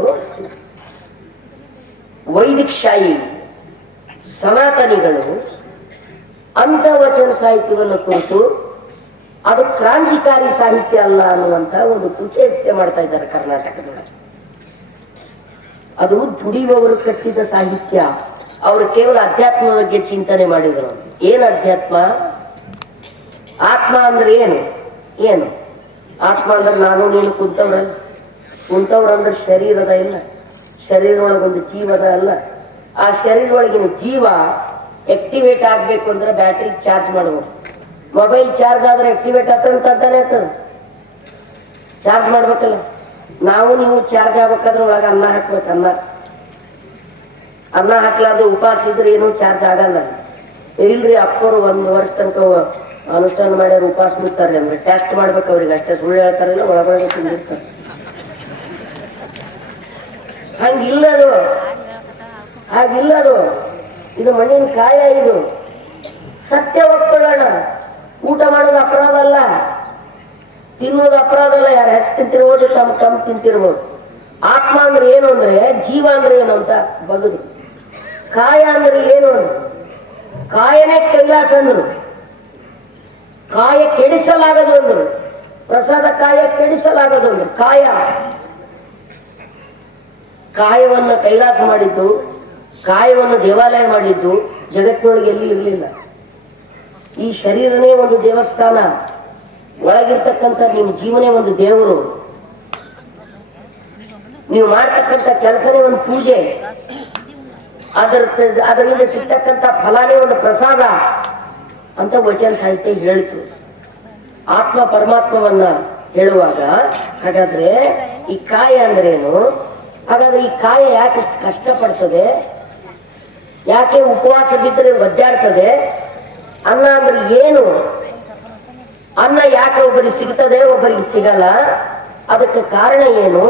ವೈದಿಕಶಾಹಿ ಸನಾತನಿಗಳು ಅಂಥ ವಚನ ಸಾಹಿತ್ಯವನ್ನು ಕುರಿತು ಅದು ಕ್ರಾಂತಿಕಾರಿ ಸಾಹಿತ್ಯ ಅಲ್ಲ ಅನ್ನುವಂತ ಒಂದು ಕುಚೇಷ್ಟೆ ಮಾಡ್ತಾ ಇದ್ದಾರೆ ಕರ್ನಾಟಕದೊಳಗೆ. ಅದು ದುಡಿಯುವವರು ಕಟ್ಟಿದ ಸಾಹಿತ್ಯ. ಅವರು ಕೇವಲ ಅಧ್ಯಾತ್ಮದ ಬಗ್ಗೆ ಚಿಂತನೆ ಮಾಡಿದರು. ಏನ್ ಅಧ್ಯಾತ್ಮ? ಆತ್ಮ ಅಂದ್ರೆ ಏನು? ಆತ್ಮ ಅಂದ್ರೆ ನಾನು ನೀನು ಕುಂತವ್ರಂದ್ರೆ ಶರೀರದ ಇಲ್ಲ, ಶರೀರದೊಳಗೊಂದು ಜೀವದ ಅಲ್ಲ. ಆ ಶರೀರದೊಳಗಿನ ಜೀವ ಆಕ್ಟಿವೇಟ್ ಆಗ್ಬೇಕು ಅಂದ್ರೆ ಬ್ಯಾಟ್ರಿ ಚಾರ್ಜ್ ಮಾಡ್ಬೇಕು. ಮೊಬೈಲ್ ಚಾರ್ಜ್ ಆದ್ರೆ ಆಕ್ಟಿವೇಟ್ ಆಗ್ತಂತಾನೆ ಆಗ್ತದ, ಚಾರ್ಜ್ ಮಾಡ್ಬೇಕಲ್ಲ. ನಾವು ನೀವು ಚಾರ್ಜ್ ಆಗ್ಬೇಕಾದ್ರೆ ಒಳಗೆ ಅನ್ನ ಹಾಕ್ಬೇಕು. ಅನ್ನ ಹಾಕ್ಲಾರ್ದು ಉಪವಾಸ ಇದ್ರೆ ಏನು ಚಾರ್ಜ್ ಆಗಲ್ಲ. ಇಲ್ರಿ ಅಪ್ಪರು 1 ವರ್ಷ ತನಕ ಅನುಷ್ಠಾನ ಮಾಡ್ಯಾರ, ಉಪವಾಸ ಬಿಡ್ತಾರೆ ಅಂದ್ರೆ ಟೆಸ್ಟ್ ಮಾಡ್ಬೇಕು ಅವ್ರಿಗೆ, ಅಷ್ಟೇ ಸುಳ್ಳು ಹೇಳ್ತಾರಲ್ಲ, ಒಳಗೊಳಗೆ ತಿಂದಿರ್ತಾರೆ. ಹಾಗಿಲ್ಲದು. ಇದು ಮಣ್ಣಿನ ಕಾಯ. ಇದು ಸತ್ಯ ಒಪ್ಕೊಳ್ಳೋಣ. ಊಟ ಮಾಡೋದು ಅಪರಾಧ ಅಲ್ಲ, ತಿನ್ನೋದು ಅಪರಾಧ ಅಲ್ಲ. ಯಾರು ಹೆಚ್ಚು ತಿಂತಿರ್ಬೋದು, ಕಮ್ ತಿಂತಿರ್ಬೋದು. ಆತ್ಮ ಅಂದ್ರೆ ಏನು ಅಂದ್ರೆ, ಜೀವ ಅಂದ್ರೆ ಏನು ಅಂತ ಬಗದು. ಕಾಯ ಅಂದ್ರೆ ಏನು ಅಂದ್ರೆ, ಕಾಯನೇ ಕೈಲಾಸ ಅಂದ್ರು. ಕಾಯ ಕೆಡಿಸಲಾಗದು ಅಂದ್ರು. ಪ್ರಸಾದ ಕಾಯ ಕೆಡಿಸಲಾಗದು ಅಂದ್ರು. ಕಾಯವನ್ನು ಕೈಲಾಸ ಮಾಡಿದ್ದು, ಕಾಯವನ್ನು ದೇವಾಲಯ ಮಾಡಿದ್ದು ಜಗತ್ತಿನೊಳಗೆ ಎಲ್ಲಿ ಇರಲಿಲ್ಲ. ಈ ಶರೀರನೇ ಒಂದು ದೇವಸ್ಥಾನ, ಒಳಗಿರ್ತಕ್ಕಂಥ ನಿಮ್ಮ ಜೀವನೇ ಒಂದು ದೇವರು, ನೀವು ಮಾಡ್ತಕ್ಕಂಥ ಕೆಲಸನೇ ಒಂದು ಪೂಜೆ, ಅದರಿಂದ ಸಿಗ್ತಕ್ಕಂಥ ಫಲಾನೇ ಒಂದು ಪ್ರಸಾದ ಅಂತ ವಚನ ಸಾಹಿತ್ಯ ಹೇಳಿತು. ಆತ್ಮ ಪರಮಾತ್ಮವನ್ನ ಹೇಳುವಾಗ ಹಾಗಾದ್ರೆ ಈ ಕಾಯ ಅಂದ್ರೇನು? ಹಾಗಾದ್ರೆ ಈ ಕಾಯ ಯಾಕೆ ಇಷ್ಟು ಕಷ್ಟಪಡ್ತದೆ? ಯಾಕೆ ಉಪವಾಸ ಬಿದ್ದರೆ ಒದ್ದಾಡ್ತದೆ? ಅನ್ನ ಅಂದ್ರೆ ಏನು? ಅನ್ನ ಯಾಕೆ ಒಬ್ಬರಿಗೆ ಸಿಗ್ತದೆ, ಒಬ್ಬರಿಗೆ ಸಿಗಲ್ಲ? ಅದಕ್ಕೆ ಕಾರಣ ಏನು,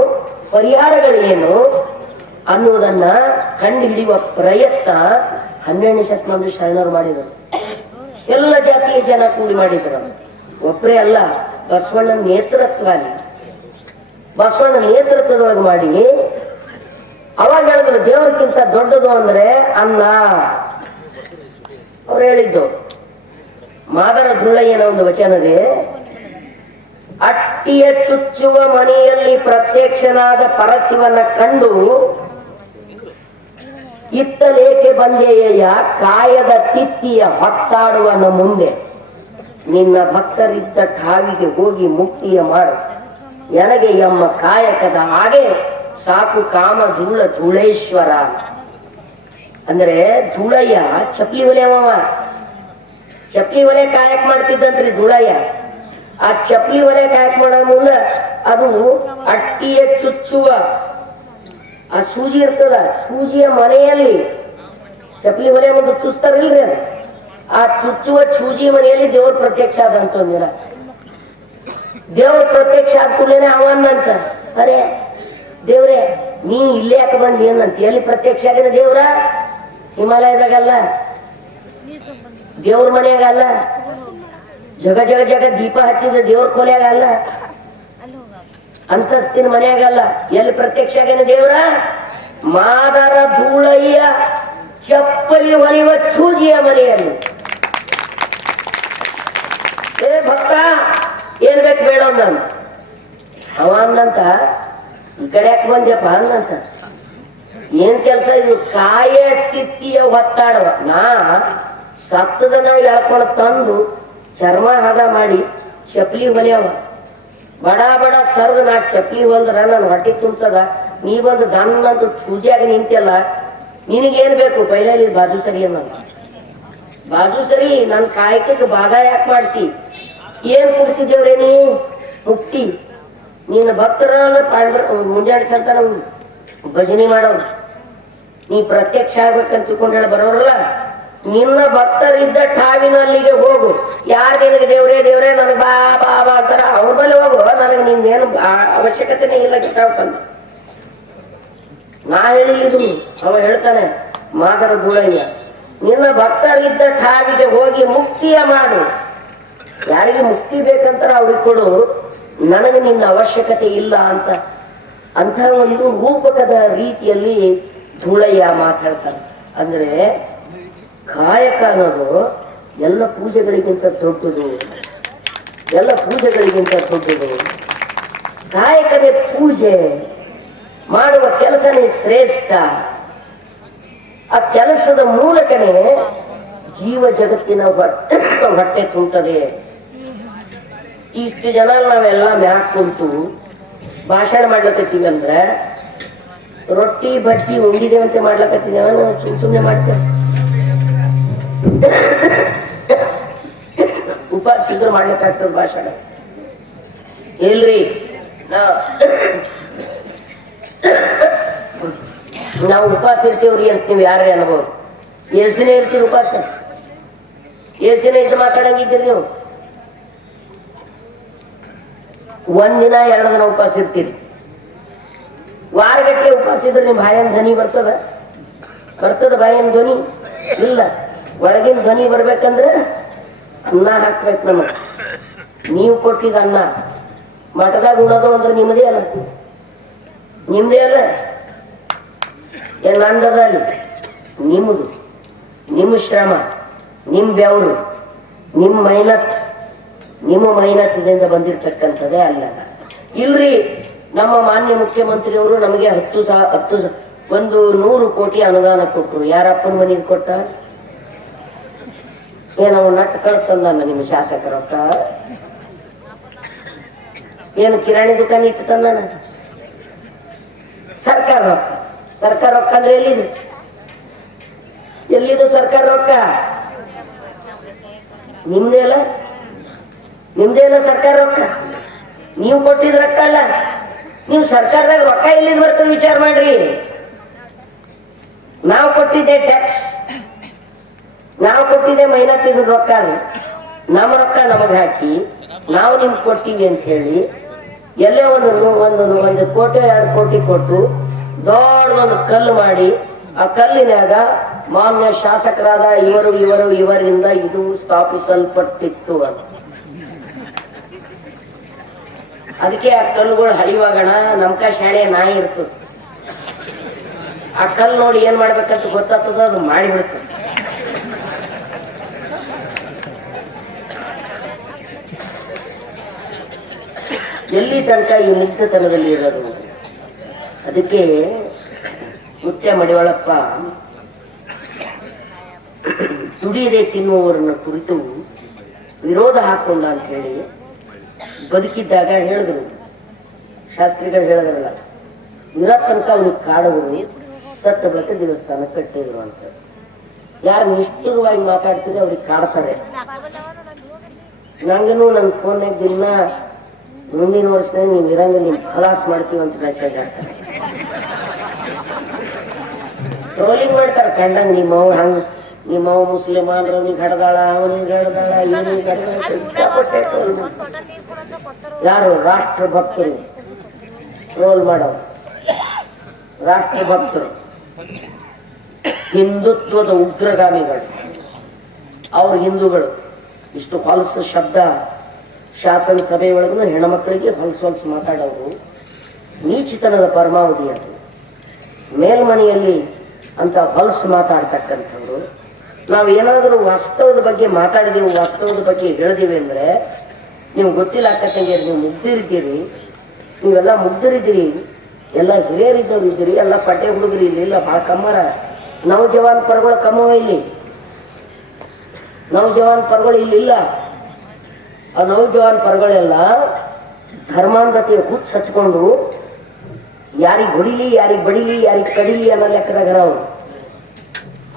ಪರಿಹಾರಗಳೇನು ಅನ್ನುವುದನ್ನ ಕಂಡು ಹಿಡಿಯುವ ಪ್ರಯತ್ನ 12ನೇ ಶತಮಾನದ ಶರಣರು ಮಾಡಿದರು. ಎಲ್ಲ ಜಾತಿಯ ಜನ ಕೂಡಿ ಮಾಡಿದ್ರು. ಒಬ್ಬರೇ ಅಲ್ಲ, ಬಸವಣ್ಣನ ನೇತೃತ್ವದೊಳಗೆ ಮಾಡಿ ಅವಾಗ ಹೇಳಿದ್ರು, ದೇವ್ರಕ್ಕಿಂತ ದೊಡ್ಡದು ಅಂದ್ರೆ ಅನ್ನ. ಅವ್ರು ಹೇಳಿದ್ದು ಮಾದರ ಧುಳ್ಳಯ್ಯನ ಒಂದು ವಚನದೇ, ಅಟ್ಟಿಯ ಚುಚ್ಚುವ ಮನೆಯಲ್ಲಿ ಪ್ರತ್ಯಕ್ಷನಾದ ಪರಶಿವನ ಕಂಡು ಇತ್ತಲೇಕೆ ಬಂದೆಯ ಕಾಯದ ತಿತ್ತಿಯ ಹೊತ್ತಾಡುವನ ಮುಂದೆ, ನಿನ್ನ ಭಕ್ತರಿದ್ದ ಠಾವಿಗೆ ಹೋಗಿ ಮುಕ್ತಿಯ ಮಾಡು, ನನಗೆ ಎಮ್ಮ ಕಾಯಕದ ಹಾಗೆ ಸಾಕು ಕಾಮ ಧೂಳೇಶ್ವರ. ಅಂದ್ರೆ ಧೂಳಯ್ಯ ಚಪ್ಲಿ ಒಲೆ ಕಾಯಕ್ ಮಾಡ್ತಿದ್ದಂತ್ರಿ ಧೂಳಯ್ಯ. ಆ ಚಪ್ಲಿ ಒಲೆ ಕಾಯಕ್ ಮಾಡೋ ಮುಂದೆ ಅದು ಅಟ್ಟಿಯ ಚುಚ್ಚುವ ಆ ಸೂಜಿ ಇರ್ತದ, ಸೂಜಿಯ ಮನೆಯಲ್ಲಿ ಚಪ್ಪಲಿ ಮನೆ ಮುಂದೆ ಚುಚ್ತಾರಿಲ್ರಿ ಅದು, ಆ ಚುಚ್ಚುವ ಸೂಜಿ ಮನೆಯಲ್ಲಿ ದೇವ್ರ ಪ್ರತ್ಯಕ್ಷ ಆದಂತ ಒಂದಿನ. ದೇವ್ರ ಪ್ರತ್ಯಕ್ಷ ಆದ ಕೂಡಲೇ ಅವನ್ನಂತ, ಅರೆ ದೇವ್ರೇ ನೀ ಇಲ್ಲೇ ಯಾಕೆ ಬಂದಿ ಏನಂತ. ಎಲ್ಲಿ ಪ್ರತ್ಯಕ್ಷ ಆಗಿದೆ ದೇವ್ರ? ಹಿಮಾಲಯದಾಗಲ್ಲ, ದೇವ್ರ ಮನೆಯಾಗಲ್ಲ, ಜಗ ಜಗ ಜಗ ದೀಪ ಹಚ್ಚಿದ ದೇವ್ರ ಕೊಲೆಯಾಗಲ್ಲ, ಅಂತಸ್ತಿನ ಮನೆಯಾಗಲ್ಲ. ಎಲ್ಲಿ ಪ್ರತ್ಯಕ್ಷ ಆಗ್ಯಾನ ದೇವ್ರ? ಮಾದರ ಧೂಳಯ್ಯ ಚಪ್ಪಲಿ ಹೊಲಿವ ಚೂಜಿಯ ಮನೆಯಲ್ಲಿ. ಏ ಭಕ್ತ ಏನ್ ಬೇಕು ಬೇಡ ಅಂದ. ಅವ ಅಂದಂತ, ಈ ಕಡೆ ಯಾಕೆ ಬಂದ್ಯಪ್ಪ ಅಂದಂತ. ಏನ್ ಕೆಲಸ ಇದು? ಕಾಯ ತಿತ್ತಿಯ ಹೊತ್ತಾಡವ. ನಾ ಸತ್ತದನ ಎಳ್ಕೊಂಡು ತಂದು ಚರ್ಮ ಹದ ಮಾಡಿ ಚಪ್ಪಲಿ ಹೊಲಿಯವ. ಬಡ ಬಡ ಸರ್ದ ನಾ ಚಪ್ಪಲಿ ಹೊಲ್ದ್ರ ನಾನು ಹೊಟ್ಟೆ ತುಂಬತದ. ನೀ ಬಂದು ದನ್ನಂದು ಪೂಜೆಯಾಗ ನಿಂತೆಲ್ಲ, ನಿನಗೇನ್ ಬೇಕು? ಪೈಲಲ್ಲಿ ಬಾಜು ಸರಿ ಅನ್ನಲ್ಲ. ಬಾಜು ಸರಿ, ನನ್ ಕಾಯಕಕ್ಕೆ ಬಾಧ ಯಾಕೆ ಮಾಡ್ತಿ? ಏನ್ ಕೊಡ್ತಿದ್ದೇವ್ರೇ ನೀ? ಮುಕ್ತಿ. ನಿನ್ನ ಭಕ್ತರ ಮುಂಜಾನೆ ಚಲ್ತಾನ ಭಜನೆ ಮಾಡೋರು, ನೀ ಪ್ರತ್ಯಕ್ಷ ಆಗ್ಬೇಕಂತ ತಿಳ್ಕೊಂಡೇಳ ಬರೋರಲ್ಲ. ನಿನ್ನ ಭಕ್ತರಿದ್ದ ಠಾವಿನಲ್ಲಿಗೆ ಹೋಗು. ಯಾರು ನಿನಗೆ ದೇವ್ರೇ ದೇವ್ರೇ ನನಗೆ ಬಾ ಬಾ ಬಾ ಅಂತಾರ, ಅವ್ರ ಬಳಿ ಹೋಗು. ನನಗೆ ನಿನ್ನೇನು ಅವಶ್ಯಕತೆನೇ ಇಲ್ಲ ಗಿಟ್ಟಾವ್ಕಂತ ನಾ ಹೇಳಿದ್ದು. ಅವ ಹೇಳ್ತಾನೆ ಮಾದರ ಧೂಳಯ್ಯ, ನಿನ್ನ ಭಕ್ತರಿದ್ದ ಠಾವಿಗೆ ಹೋಗಿ ಮುಕ್ತಿಯ ಮಾಡು. ಯಾರಿಗೆ ಮುಕ್ತಿ ಬೇಕಂತಾರ ಅವ್ರಿಗೆ ಕೊಡು, ನನಗೆ ನಿನ್ನ ಅವಶ್ಯಕತೆ ಇಲ್ಲ ಅಂತ. ಅಂಥ ಒಂದು ರೂಪಕದ ರೀತಿಯಲ್ಲಿ ಧೂಳಯ್ಯ ಮಾತಾಡ್ತಾರೆ. ಅಂದ್ರೆ ಕಾಯಕ ಅನ್ನೋದು ಎಲ್ಲ ಪೂಜೆಗಳಿಗಿಂತ ದೊಡ್ಡದು, ಎಲ್ಲ ಪೂಜೆಗಳಿಗಿಂತ ದೊಡ್ಡದು. ಕಾಯಕವೇ ಪೂಜೆ, ಮಾಡುವ ಕೆಲಸನೇ ಶ್ರೇಷ್ಠ. ಆ ಕೆಲಸದ ಮೂಲಕನೇ ಜೀವ ಜಗತ್ತಿನ ಹೊಟ್ಟೆ ತುಂಬುತ್ತದೆ. ಇಷ್ಟು ಜನ ನಾವೆಲ್ಲ ಮ್ಯಾಕ್ ಕುಂತು ಭಾಷಣ ಮಾಡ್ಲಕತ್ತೀವಿ ಅಂದ್ರೆ, ರೊಟ್ಟಿ ಬಜ್ಜಿ ಉಂಡಿದೇವಂತೆ ಮಾಡ್ಲಕತ್ತಿದ್ದೇವ, ಸುಮ್ಮನೆ ಮಾಡ್ತೇವೆ. ಉಪಾಸಿದ್ರು ಮಾಡ್ಲಿಕ್ಕಾಗ್ತದ ಭಾಷಣ ಇಲ್ರಿ. ನಾವು ಉಪವಾಸ ಇರ್ತೀವ್ರಿ ಅಂತ ನೀವು ಯಾರೇ ಅನ್ಬೋದು. ಎಷ್ಟು ದಿನ ಇರ್ತೀರಿ ಉಪವಾಸ? ಎಷ್ಟು ದಿನ ಇದು ಮಾತಾಡಂಗಿದ್ದೀರಿ ನೀವು? ಒಂದಿನ 2 ದಿನ ಉಪವಾಸ ಇರ್ತೀರಿ. ವಾರಗಟ್ಟಲೆ ಉಪವಾಸ ಇದ್ರೆ ನಿಮ್ ಬಾಯನ್ ಧ್ವನಿ ಬರ್ತದ? ಬಾಯನ್ ಧ್ವನಿ ಇಲ್ಲ. ಒಳಗಿನ ಧ್ವನಿ ಬರ್ಬೇಕಂದ್ರೆ ಅನ್ನ ಹಾಕ್ಬೇಕು ನಮಗ್. ನೀವು ಕೊಟ್ಟಿದ ಅನ್ನ ಮಠದಾಗ ಉಣೋದು ಅಂದ್ರೆ ನಿಮ್ಮದೇ ಅಲ್ಲ, ನಿಮ್ದೇ ಅಲ್ಲ. ಏನ್ ನಂದದ ಅಲ್ಲಿ? ನಿಮ್ಮದು, ನಿಮ್ಮ ಶ್ರಮ, ನಿಮ್ಮ ಬೆವರು, ನಿಮ್ಮ ಮೈನತ್ದಿಂದ ಬಂದಿರ್ತಕ್ಕಂಥದ್ದೇ ಅಲ್ಲ. ಇಲ್ರಿ, ನಮ್ಮ ಮಾನ್ಯ ಮುಖ್ಯಮಂತ್ರಿಯವರು ನಮಗೆ 100 ಕೋಟಿ ಅನುದಾನ ಕೊಟ್ಟರು. ಯಾರಪ್ಪನ ಮನೆಗೆ ಕೊಟ್ಟ? ಏನವು ನಟ್ಟು ಕಳ್ತಂದ ನಿಮ್ಮ ಶಾಸಕ ರೊಕ್ಕ? ಏನು ಕಿರಾಣಿ ದುಕಾನ್ ಇಟ್ಟು ತಂದಾನ? ಸರ್ಕಾರ ರೊಕ್ಕ. ಸರ್ಕಾರ ರೊಕ್ಕ ಅಂದ್ರೆ ಎಲ್ಲಿದು ಸರ್ಕಾರ ರೊಕ್ಕ? ನಿಮ್ದೇ ಅಲ್ಲ ಸರ್ಕಾರ ರೊಕ್ಕ. ನೀವು ಕೊಟ್ಟಿದ ರೊಕ್ಕ ಅಲ್ಲ. ನೀವು ಸರ್ಕಾರದಾಗ ರೊಕ್ಕ ಎಲ್ಲಿಂದ ಬರ್ತದೆ ವಿಚಾರ ಮಾಡ್ರಿ. ನಾವು ಕೊಟ್ಟಿದ್ದೆ ಟ್ಯಾಕ್ಸ್, ನಾವು ಕೊಟ್ಟಿದ್ದೆ ಮೈನಾತಿನ ರೊಕ್ಕ. ನಮ್ಮ ರೊಕ್ಕ ನಮಗೆ ಹಾಕಿ ನಾವು ನಿಮ್ಗೆ ಕೊಟ್ಟಿವಿ ಅಂತ ಹೇಳಿ ಎಲ್ಲೇ ಒಂದು ಕೋಟಿ 2 ಕೋಟಿ ಕೊಟ್ಟು ದೊಡ್ಡದೊಂದು ಕಲ್ಲು ಮಾಡಿ, ಆ ಕಲ್ಲಿನಾಗ ಮಾನ್ಯ ಶಾಸಕರಾದ ಇವರಿಂದ ಇದು ಸ್ಥಾಪಿಸಲ್ಪಟ್ಟಿತ್ತು ಅಂತ. ಅದಕ್ಕೆ ಆ ಕಲ್ಲುಗಳು ಹರಿವಾಗಣ ನಮ್ಕ ಶಾಣೆ ನಾಯಿ ಇರ್ತದ. ಆ ಕಲ್ಲು ನೋಡಿ ಏನ್ ಮಾಡ್ಬೇಕಂತ ಗೊತ್ತಾಗ್ತದ, ಅದು ಮಾಡಿಬಿಡ್ತದೆ. ಎಲ್ಲಿ ತನಕ ಈ ಮುಗ್ಧತನದಲ್ಲಿ ಇರೋದು? ಅದಕ್ಕೆ ಮುತ್ಯ ಮಡಿವಾಳಪ್ಪ ದುಡಿಯದೆ ತಿನ್ನುವವರನ್ನ ಕುರಿತು ವಿರೋಧ ಹಾಕೊಂಡ ಅಂತ ಹೇಳಿ ಬದುಕಿದ್ದಾಗ ಹೇಳಿದ್ರು. ಶಾಸ್ತ್ರಿಗಳು ಹೇಳಿದ್ರಲ್ಲ, ಇರೋ ತನಕ ಅವ್ನಿಗೆ ಕಾಡಿದ್ರು, ಸತ್ತ ಬಳಿಕ ದೇವಸ್ಥಾನ ಕಟ್ಟಿದ್ರು ಅಂತ. ಯಾರು ನಿಷ್ಠುರವಾಗಿ ಮಾತಾಡ್ತಿದ್ರೆ ಅವ್ರಿಗೆ ಕಾಡ್ತಾರೆ. ನಂಗೇನು ನನ್ನ ಫೋನ್ನಾಗ ದಿನ ಮುಂದಿನ ವರ್ಷದಾಗ ನೀವು ಇರಂಗ ನೀವು ಖಲಾಸ್ ಮಾಡ್ತೀವಿ ಅಂತ ಮೆಸೇಜ್ ಹಾಕ್ತಾರೆ. ಟ್ರೋಲಿಂಗ್ ಮಾಡ್ತಾರೆ ಕಂಡಂಗ್ ನಿಮ್ಮವ್ ಹಂಗ ನಿಮ್ಮವ್ ಮುಸ್ಲಿಮಾನ್ರು ಅವನಿಗೆ ಹಡ್ದಾಳ ಅವನಿಗೆ ಹಡ್ದಾಳ ಇವನಿಗೆ ಹಡ್ದಾಳ ಸಿಕ್ಕಾಪಟ್ಟೆ ಟ್ರೋಲ್ ಯಾರು ರಾಷ್ಟ್ರ ಭಕ್ತರು ಟ್ರೋಲ್ ಮಾಡೋರು ರಾಷ್ಟ್ರ ಭಕ್ತರು ಹಿಂದುತ್ವದ ಉಗ್ರಗಾಮಿಗಳು ಅವ್ರ ಹಿಂದೂಗಳು ಇಷ್ಟು ಹೊಲಸು ಶಬ್ದ ಶಾಸನ ಸಭೆ ಒಳಗೂ ಹೆಣ್ಮಕ್ಳಿಗೆ ಹೊಲಸು ಮಾತಾಡೋರು ನೀಚಿತನದ ಪರಮಾವಧಿ ಅದು ಮೇಲ್ಮನೆಯಲ್ಲಿ ಅಂತ ಹೊಲಸು ಮಾತಾಡ್ತಕ್ಕಂಥವ್ರು ನಾವು ಏನಾದರೂ ವಾಸ್ತವದ ಬಗ್ಗೆ ಮಾತಾಡಿದೀವಿ ವಾಸ್ತವದ ಬಗ್ಗೆ ಹೇಳಿದೀವಿ ಅಂದ್ರೆ ನಿಮ್ಗೆ ಗೊತ್ತಿಲ್ಲ ಅಕ್ಕಂಗೆ ನೀವು ಮುಗ್ದಿರಿದ್ದೀರಿ ನೀವೆಲ್ಲ ಮುಗ್ದಿರಿದ್ದೀರಿ ಎಲ್ಲ ಹಿರಿಯರಿದ್ದವ್ರು ಇದ್ದೀರಿ ಎಲ್ಲ ಪಟ್ಟೆ ಹುಡುಗರು ಇಲ್ಲಿ ಇಲ್ಲ ಭಾಳ ಕಮ್ಮರ ನವಜವಾನ್ ಪರಗಳ ಕಮ್ಮವ ಇಲ್ಲಿ ನವಜವಾನ್ ಪರಗಳು ಇಲ್ಲಿಲ್ಲ ಆ ನವಜವಾನ್ ಪರಗಳೆಲ್ಲ ಧರ್ಮಾಂಧತೆ ಹುಚ್ಚ ಹಚ್ಕೊಂಡು ಯಾರಿಗೆ ಹೊಡಿಲಿ ಯಾರಿಗೆ ಬಡಿಲಿ ಯಾರಿಗೆ ಕಡಿಲಿ ಅನ್ನೋ ಲೆಕ್ಕದಾಗ ಅವ್ರು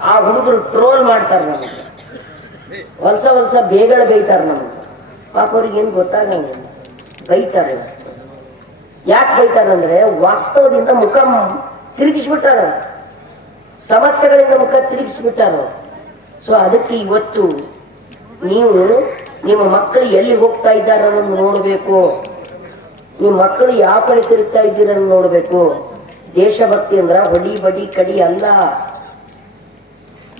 ಆ ಹುಡುಗರು ಟ್ರೋಲ್ ಮಾಡ್ತಾರೆ ನಮಗೆ ಹೊಲ್ಸ ಬೇಗಳ ಬೈತಾರೆ ನಮಗೆ ಪಾಪ ಅವ್ರಿಗೆ ಏನು ಗೊತ್ತಾಗಂಗಿಲ್ಲ ಬೈತಾರೆ ಯಾಕೆ ಬೈತಾರಂದ್ರೆ ವಾಸ್ತವದಿಂದ ಮುಖ ತಿರುಗಿಸ್ಬಿಟ್ಟಾರ ಸಮಸ್ಯೆಗಳಿಂದ ಮುಖ ತಿರುಗಿಸ್ಬಿಟ್ಟಾರ ಸೊ ಅದಕ್ಕೆ ಇವತ್ತು ನೀವು ನಿಮ್ಮ ಮಕ್ಕಳು ಎಲ್ಲಿ ಹೋಗ್ತಾ ಇದ್ದಾರೆ ಅನ್ನೋದು ನೋಡಬೇಕು ನಿಮ್ಮ ಮಕ್ಕಳು ಯಾವ ಕಡೆ ತಿರುಗ್ತಾ ಇದ್ದೀರ ಅನ್ನೋದು ನೋಡಬೇಕು ದೇಶಭಕ್ತಿ ಅಂದ್ರ ಹೊಡಿ ಬಡಿ ಕಡಿ ಅಲ್ಲ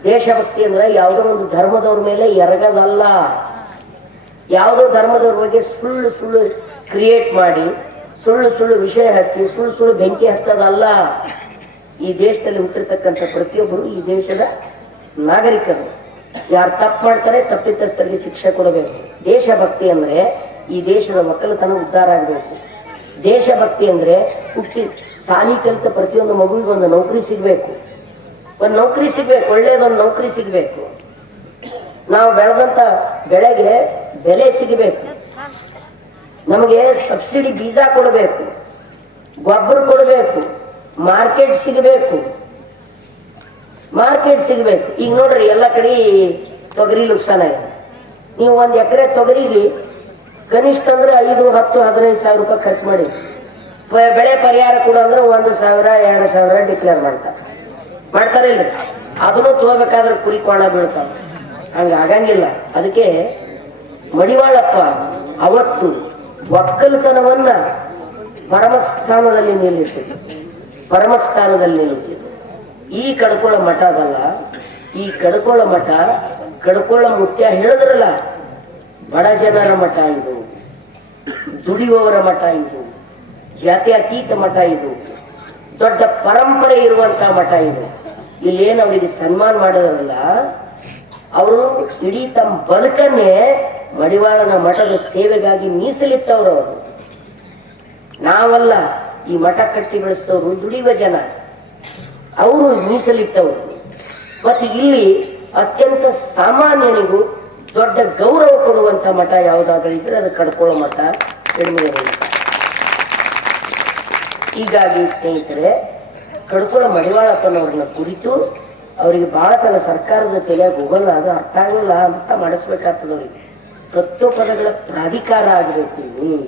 ದೇಶಭಕ್ತಿ ಅಂದ್ರೆ ಯಾವುದೋ ಒಂದು ಧರ್ಮದವ್ರ ಮೇಲೆ ಎರಗದಲ್ಲ ಯಾವುದೋ ಧರ್ಮದವ್ರ ಬಗ್ಗೆ ಸುಳ್ಳು ಕ್ರಿಯೇಟ್ ಮಾಡಿ ಸುಳ್ಳು ವಿಷಯ ಹಚ್ಚಿ ಸುಳ್ಳು ಬೆಂಕಿ ಹಚ್ಚೋದಲ್ಲ ಈ ದೇಶದಲ್ಲಿ ಹುಟ್ಟಿರ್ತಕ್ಕಂಥ ಪ್ರತಿಯೊಬ್ಬರು ಈ ದೇಶದ ನಾಗರಿಕರು ಯಾರು ತಪ್ಪು ಮಾಡ್ತಾರೆ ತಪ್ಪಿತಸ್ಥರಿಗೆ ಶಿಕ್ಷೆ ಕೊಡಬೇಕು ದೇಶಭಕ್ತಿ ಅಂದ್ರೆ ಈ ದೇಶದ ಒಕ್ಕಲತನ ಉದ್ಧಾರ ಆಗಬೇಕು ದೇಶಭಕ್ತಿ ಅಂದ್ರೆ ಹುಟ್ಟಿ ಸಾಲಿ ಕಲಿತ ಪ್ರತಿಯೊಂದು ಮಗುವಿಗೆ ಒಂದು ನೌಕರಿ ಸಿಗ್ಬೇಕು ಒಂದು ನೌಕರಿ ಸಿಗ್ಬೇಕು ಒಳ್ಳೇದೊಂದು ನೌಕರಿ ಸಿಗ್ಬೇಕು ನಾವು ಬೆಳೆದಂತ ಬೆಳೆಗೆ ಬೆಲೆ ಸಿಗಬೇಕು ನಮಗೆ ಸಬ್ಸಿಡಿ ಬೀಜ ಕೊಡಬೇಕು ಗೊಬ್ಬರ ಕೊಡಬೇಕು ಮಾರ್ಕೆಟ್ ಸಿಗಬೇಕು ಈಗ ನೋಡ್ರಿ ಎಲ್ಲ ಕಡೆ ತೊಗರಿ ನುಕ್ಸಾನ ಇದೆ ನೀವು ಒಂದು ಎಕರೆ ತೊಗರಿಗೆ ಕನಿಷ್ಠ ಅಂದ್ರೆ 5, 10, 15 ಸಾವಿರ ರೂಪಾಯಿ ಖರ್ಚು ಮಾಡಿ ಬೆಳೆ ಪರಿಹಾರ ಕೊಡು ಅಂದ್ರೆ 1,000 2,000 ಡಿಕ್ಲೇರ್ ಮಾಡ್ತಾರೆ ಇಲ್ರಿ ಅದನ್ನು ತಗೋಬೇಕಾದ್ರೆ ಕುರಿ ಕೋಣ ಬೀಳ್ತಾವೆ ಹಂಗ ಆಗಂಗಿಲ್ಲ ಅದಕ್ಕೆ ಮಡಿವಾಳಪ್ಪ ಅವತ್ತು ಒಕ್ಕಲತನವನ್ನ ಪರಮಸ್ಥಾನದಲ್ಲಿ ನಿಲ್ಲಿಸಿದ್ರು ಈ ಕಡ್ಕೊಳ್ಳೋ ಮಠ ಅದಲ್ಲ ಈ ಕಡ್ಕೊಳ್ಳೋ ಮಠ ಕಡ್ಕೊಳ್ಳೋ ಮುತ್ಯ ಹೇಳಿದ್ರಲ್ಲ ಬಡ ಜನರ ಮಠ ಇದು ದುಡಿಯುವವರ ಮಠ ಇದು ಜಾತ್ಯತೀತ ಮಠ ಇದು ದೊಡ್ಡ ಪರಂಪರೆ ಇರುವಂತಹ ಮಠ ಇದು ಇಲ್ಲೇನು ಅವರಿಗೆ ಸನ್ಮಾನ ಮಾಡೋದಲ್ಲ ಅವರು ಇಡೀ ತಮ್ಮ ಬದುಕನ್ನೇ ಮಡಿವಾಳನ ಮಠದ ಸೇವೆಗಾಗಿ ಮೀಸಲಿಟ್ಟವರು ಅವರು ನಾವಲ್ಲ ಈ ಮಠ ಕಟ್ಟಿ ಬೆಳೆಸಿದವರು ದುಡಿಯುವ ಜನ ಅವರು ಮೀಸಲಿಟ್ಟವರು ಮತ್ತೆ ಇಲ್ಲಿ ಅತ್ಯಂತ ಸಾಮಾನ್ಯನಿಗೂ ದೊಡ್ಡ ಗೌರವ ಕೊಡುವಂತ ಮಠ ಯಾವುದಾದ್ರೂ ಇದ್ರೆ ಅದು ಕಡ್ಕೊಳ್ಳೋ ಮಠ ಸಿಡಿಮಿಯ ಮಠ ಹೀಗಾಗಿ ಸ್ನೇಹಿತರೆ ಕಡ್ಕೊಳ್ಳೋ ಮಡಿವಾಳಪ್ಪನವ್ರನ್ನ ಕುರಿತು ಅವರಿಗೆ ಬಹಳ ಸಲ ಸರ್ಕಾರದ ತಲೆಯಾಗಿ ಹೋಗಲ್ಲ ಅದು ಅರ್ಥ ಆಗಲ್ಲ ಅಂತ ಮಾಡಿಸ್ಬೇಕಾಗ್ತದ ಅವರಿಗೆ ತತ್ವಪದಗಳ ಪ್ರಾಧಿಕಾರ ಆಗಬೇಕು ಇಲ್ಲಿ